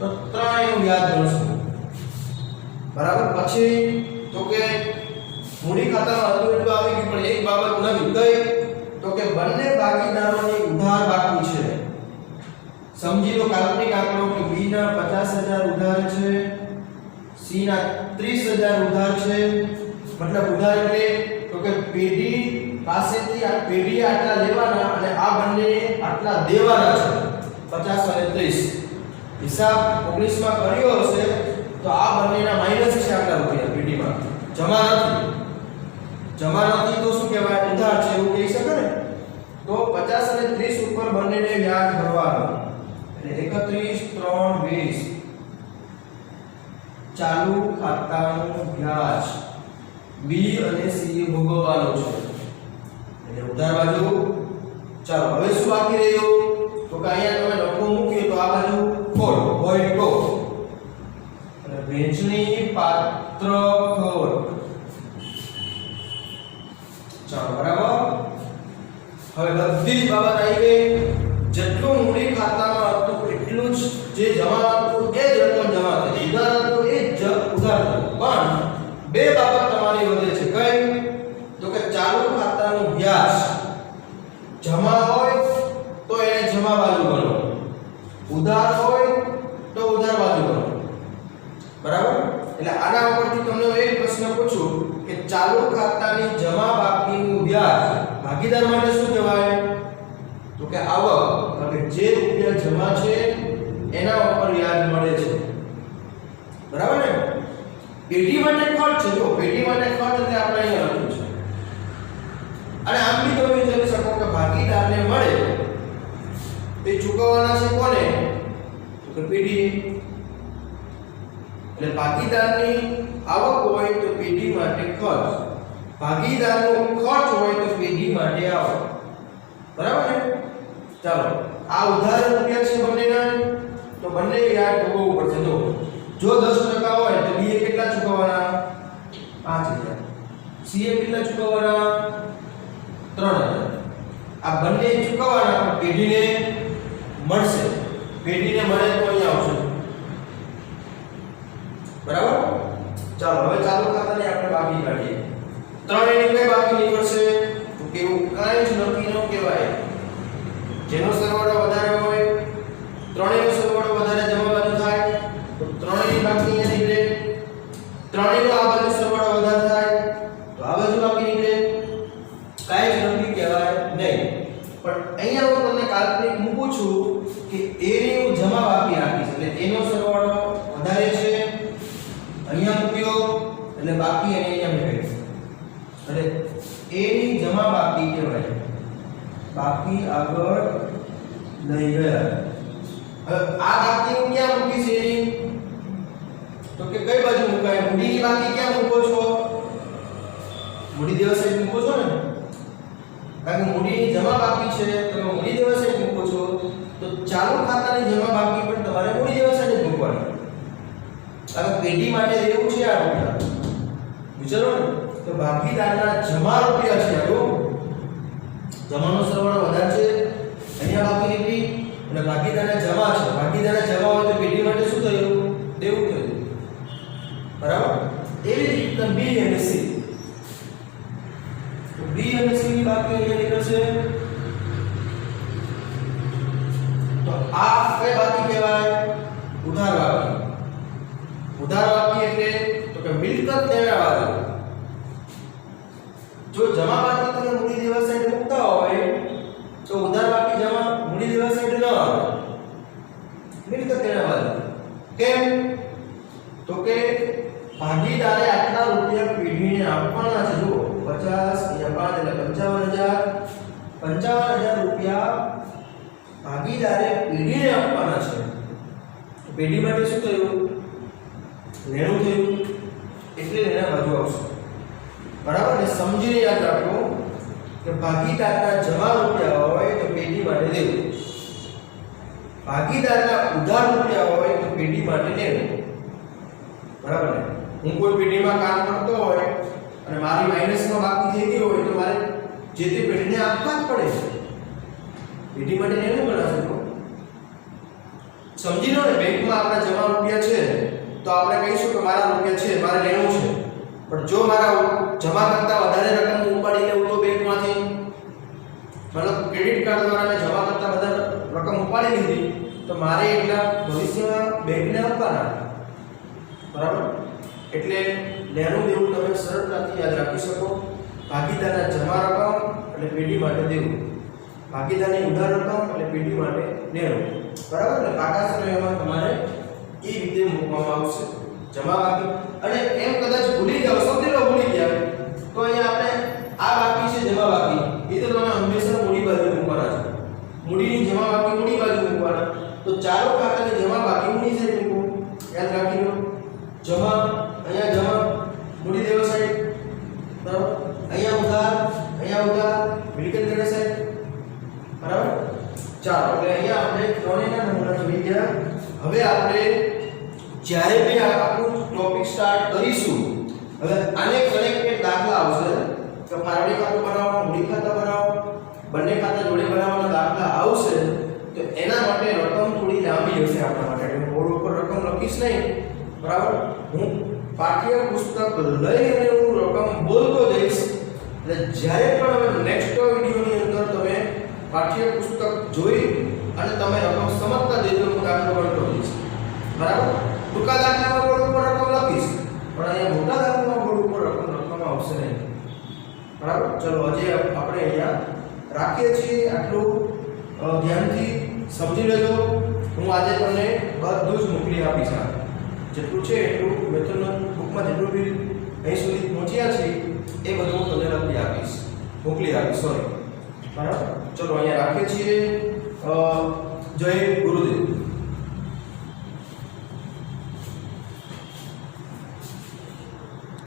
તો ત્રણેયનું વ્યાજ ગણશું બરાબર પછી તો કે મૂડી ખાતામાં હતું એટલું આવી ગયું પણ એક બાબત નવી કઈ તો કે બંને ભાગીદારોની ઉધાર બાકી છે સમજી લો કાલ્પનિક આંકડો કે B ના 50000 ઉધાર છે C સી ના 30,000 ઉધાર છે, મતલબ ઉધાર એટલે તો કે પેઢી પાસેથી આ પેઢીએ આટલા લેવાના અને આ બંને આટલા દેવાના છે 50 અને 30. હિસાબ 19 માં કર્યો હશે તો આ બંનેના માઈનસ છે આટલા રૂપિયા પેઢીમાં જમા નથી તો શું કહેવાય ઉધાર છે એવું કહી શકે ને. તો 50 અને 30 ઉપર બંનેને વ્યાજ ભરવાનું એટલે 31 3 20 ચાલુ ખાતાનું વ્યાજ બી અને સી ભોગવવાનું છે એટલે ઉધાર બાજુ. ચાલો હવે શું બાકી રહ્યું તો કે અહીંયા તમે લખો મૂક્યો તો આ બાજુ ખોટ હોય તો અને વહેંચણી પાત્ર ખોટ. ચાલો બરાબર. હવે બધી જ બાબત આવી ગઈ. જેટલું મૂડી ખાતામાં હતું એટલું જ જે જમા હતું એ જ રકમ જમા થઈ, ઉધાર હતું એ જ ઉધાર થયું. પણ બે બાબત તમારી વધે છે. કઈ તો કે ચાલુ ખાતાનું વ્યાજ જમા હોય તો એને જમા બાજુ ગણો, ઉધાર હોય તો ઉધાર બાજુ ગણો. બરાબર. એટલે આના ઉપરથી તમને એક પ્રશ્ન પૂછું કે ચાલુ ખાતાની જમા બાકીનું વ્યાજ ભાગીદાર માટે શું કહેવાય તો કે આવક. એટલે જે રૂપિયા જમા છે એના ઉપર વ્યાજ મળે છે. બરાબર ને. પેઢી માટે ખર્ચ છે. જો પેઢી માટે ખર્ચ એટલે આપણે અહીંયા લખ્યું છે. અને આમ બી તમે વિચારી શકો કે ભાગીદારને મળે તે ચૂકવવાના છે કોને તો કે પેઢી. એટલે ભાગીદારની આવક હોય તો પેઢી માટે ખર્ચ, ભાગીદારનો ખર્ચ હોય તો પેઢી માટે આવક. બરાબર ને. ચાલો આ ઉધાર રૂપિયા છે બંનેના તો બંને વ્યાજ ભોગવવું પડશે. જો 10% હોય તો બી એ કેટલા ચૂકવવાના 5000, સી એ કેટલા ચૂકવવાના 3000. આ બંને ચૂકવવાના પણ પેઢીને મળશે. પેઢીને મળે તો અહીંયા આવશે. બરાબર. ચાલો હવે ચાલુ ખાતાની આપણે બાકી કાઢીએ. ત્રણેયની કઈ બાકી નીકળશે તો કેવું કાંઈ જ નક્કી ન કહેવાય. જેનો સરવાળો વધારે હોય ત્રણેયનો સરવાળો વધારે જમા બાજુ થાય તો ત્રણેયની બાકી અહીંયા નીકળે. ત્રણેયનો આ બાજુ સરવાળો વધારે થાય તો આ બાજુ બાકી નીકળે. કાંઈ જ નક્કી કહેવાય નહીં. પણ અહીંયા હું તમને કાલ્પનિક મૂકું છું કે એની હું જમા બાકી રાખીશ એટલે એનો સરવાળો વધારે છે અહીંયા મૂક્યો એટલે બાકી એને અહીંયા મૂક્યો એટલે એની જમા બાકી કહેવાય. બાકી આગળ લઈ ગયા. હવે આ બાકી હું ક્યાં મૂકીશ એની તો કે કઈ બાજુ મુકાય? મૂડીની બાકી ક્યાં મૂકો છો? મૂડી દેવા સાઈડ મૂકો છો ને. કારણ કે મૂડીની જમા બાકી છે તમે મૂડી દેવા સાઈડ મૂકો છો તો ચાલુ ખાતાની જમા બાકી પણ તમારે મૂડી દેવા સાઈડ મૂકવાની. હવે પેઢી માટે દેવું છે આ રૂપિયા વિચારો ને તો ભાગીદારના જમા રૂપિયા છે. આ જમાનો સરવાળો વધારે છે અહીંયા બાકી નીકળી અને ભાગીદારના જમા છે. ભાગીદારના જમા હોય તો પેઢી માટે શું થયું દેવું થયું. બરાબર. એવી જ રીતે બી અને સી તો બી અને સી ની બાકી અહીંયા નીકળશે તો આ કઈ બાકી કહેવાય ઉધાર બાકી. ઉધાર બાકી એટલે તો કે મિલકત દેવાવાળા. જો જમા બાકી તમે મૂડી દેવા સાઈડ મૂકતા હોય તો ઉધાર બાકી જમા મૂડી દેવા સાઈડ ન આવે. મિલકત દેવાવાળા. કેમ તો કે ભાગીદારે આટલા રૂપિયા પેઢીને આપવાના છે. જો 50 અહીંયા 5 એટલે 55000 રૂપિયા ભાગીદારે પેઢીને આપવાના છે. પેઢી માટે શું થયું લેણું થયું એટલે લેણા બાજુ આવશે. બરાબર ને. સમજીને યાદ રાખો કે ભાગીદારના જમા રૂપિયા હોય તો પેઢી માટે દેવું, ભાગીદારના ઉધાર રૂપિયા હોય તો પેઢી માટે લેવું. બરાબર ને. હું કોઈ પેઢીમાં કામ કરતો હોય અને મારી માઈનસમાં બાકી થઈ ગઈ હોય તો મારે જે તે પેઢીને આપવા જ પડે. પેઢી માટે લેવું ગણાશે. સમજી લો ને. બેંકમાં આપણા જમા રૂપિયા છે તો આપણે કહીશું કે મારા રૂપિયા છે મારે લેવું છે. પણ જો મારા જમા કરતા વધારે રકમ ઉપાડી લેવું તો બેંકમાંથી મતલબ ક્રેડિટ કાર્ડ દ્વારા મેં જમા કરતા વધારે રકમ ઉપાડી લીધી તો મારે એટલા ભવિષ્યમાં બેંકને આપવાના. બરાબર. એટલે લેણું દેવું તમે સરળતાથી યાદ રાખી શકો. ભાગીદારના જમા રકમ એટલે પેઢી માટે દેવું, ભાગીદારની ઉધાર રકમ એટલે પેઢી માટે લેણું. બરાબર ને? પાકા સમયમાં તમારે એ રીતે મૂકવામાં આવશે જમા બાકી. અને એમ કદાચ ભૂલી જાવ, સમજી લો ભૂલી ગયા, તો અહીંયા આપણે આ બાકી છે જમા બાકી, એ તો તમે હંમેશા મૂડી બાજુ મૂકવાના છે. મૂડીની જમા બાકી મૂડી બાજુ મૂકવાના. તો ચાલો ખાતાની જમા બાકી મૂડી સાઈડ મૂકો, યાદ રાખી લો. જમા અહીંયા જમા મૂડી દેવા સાઈડ, બરાબર. અહીંયા ઉધાર મિલકત દેવા સાઈડ, બરાબર. ચાલો એટલે અહીંયા આપણે ત્રણેયના નમૂના જોઈ ગયા. હવે આપણે જ્યારે બી આ આપણું ટોપિક સ્ટાર્ટ કરીશું, હવે આને કનેક્ટેડ દાખલા આવશે કે ફાળવણી ખાતું બનાવો, મૂડી ખાતા બનાવો, બંને ખાતા જોડે બનાવવાના દાખલા આવશે. તો એના માટે રકમ થોડી લાંબી હશે આપણા માટે, એટલે બોર્ડ ઉપર રકમ લખીશ નહીં, બરાબર. હું પાઠ્ય પુસ્તક લઈ અને હું રકમ બોલતો જઈશ. એટલે જ્યારે પણ હવે નેક્સ્ટ વિડિયોની અંદર તમે પાઠ્ય પુસ્તક જોઈ અને તમે રકમ સમજતા જઈજો, હું દાખલો ગણતો જઈશ, બરાબર. ટૂંકા દાખલામાં બોર્ડ ઉપર રકમ લખીશ, પણ અહીંયા મોટા દાખલામાં બોર્ડ ઉપર રકમ લખવામાં આવશે નહીં, બરાબર. ચલો હજી આપણે અહીંયા રાખીએ છીએ. આટલું ધ્યાનથી સમજી લેજો. હું આજે તમને બધું જ મોકલી આપીશ. જેટલું છે એટલું મેથડ બુકમાં જેટલું બી અહીં સુધી પહોંચ્યા છે એ બધું હું તમને લખી આપીશ, મોકલી આપીશ, સોરી, બરાબર. ચલો અહીંયા રાખીએ છીએ. જય ગુરુદેવ.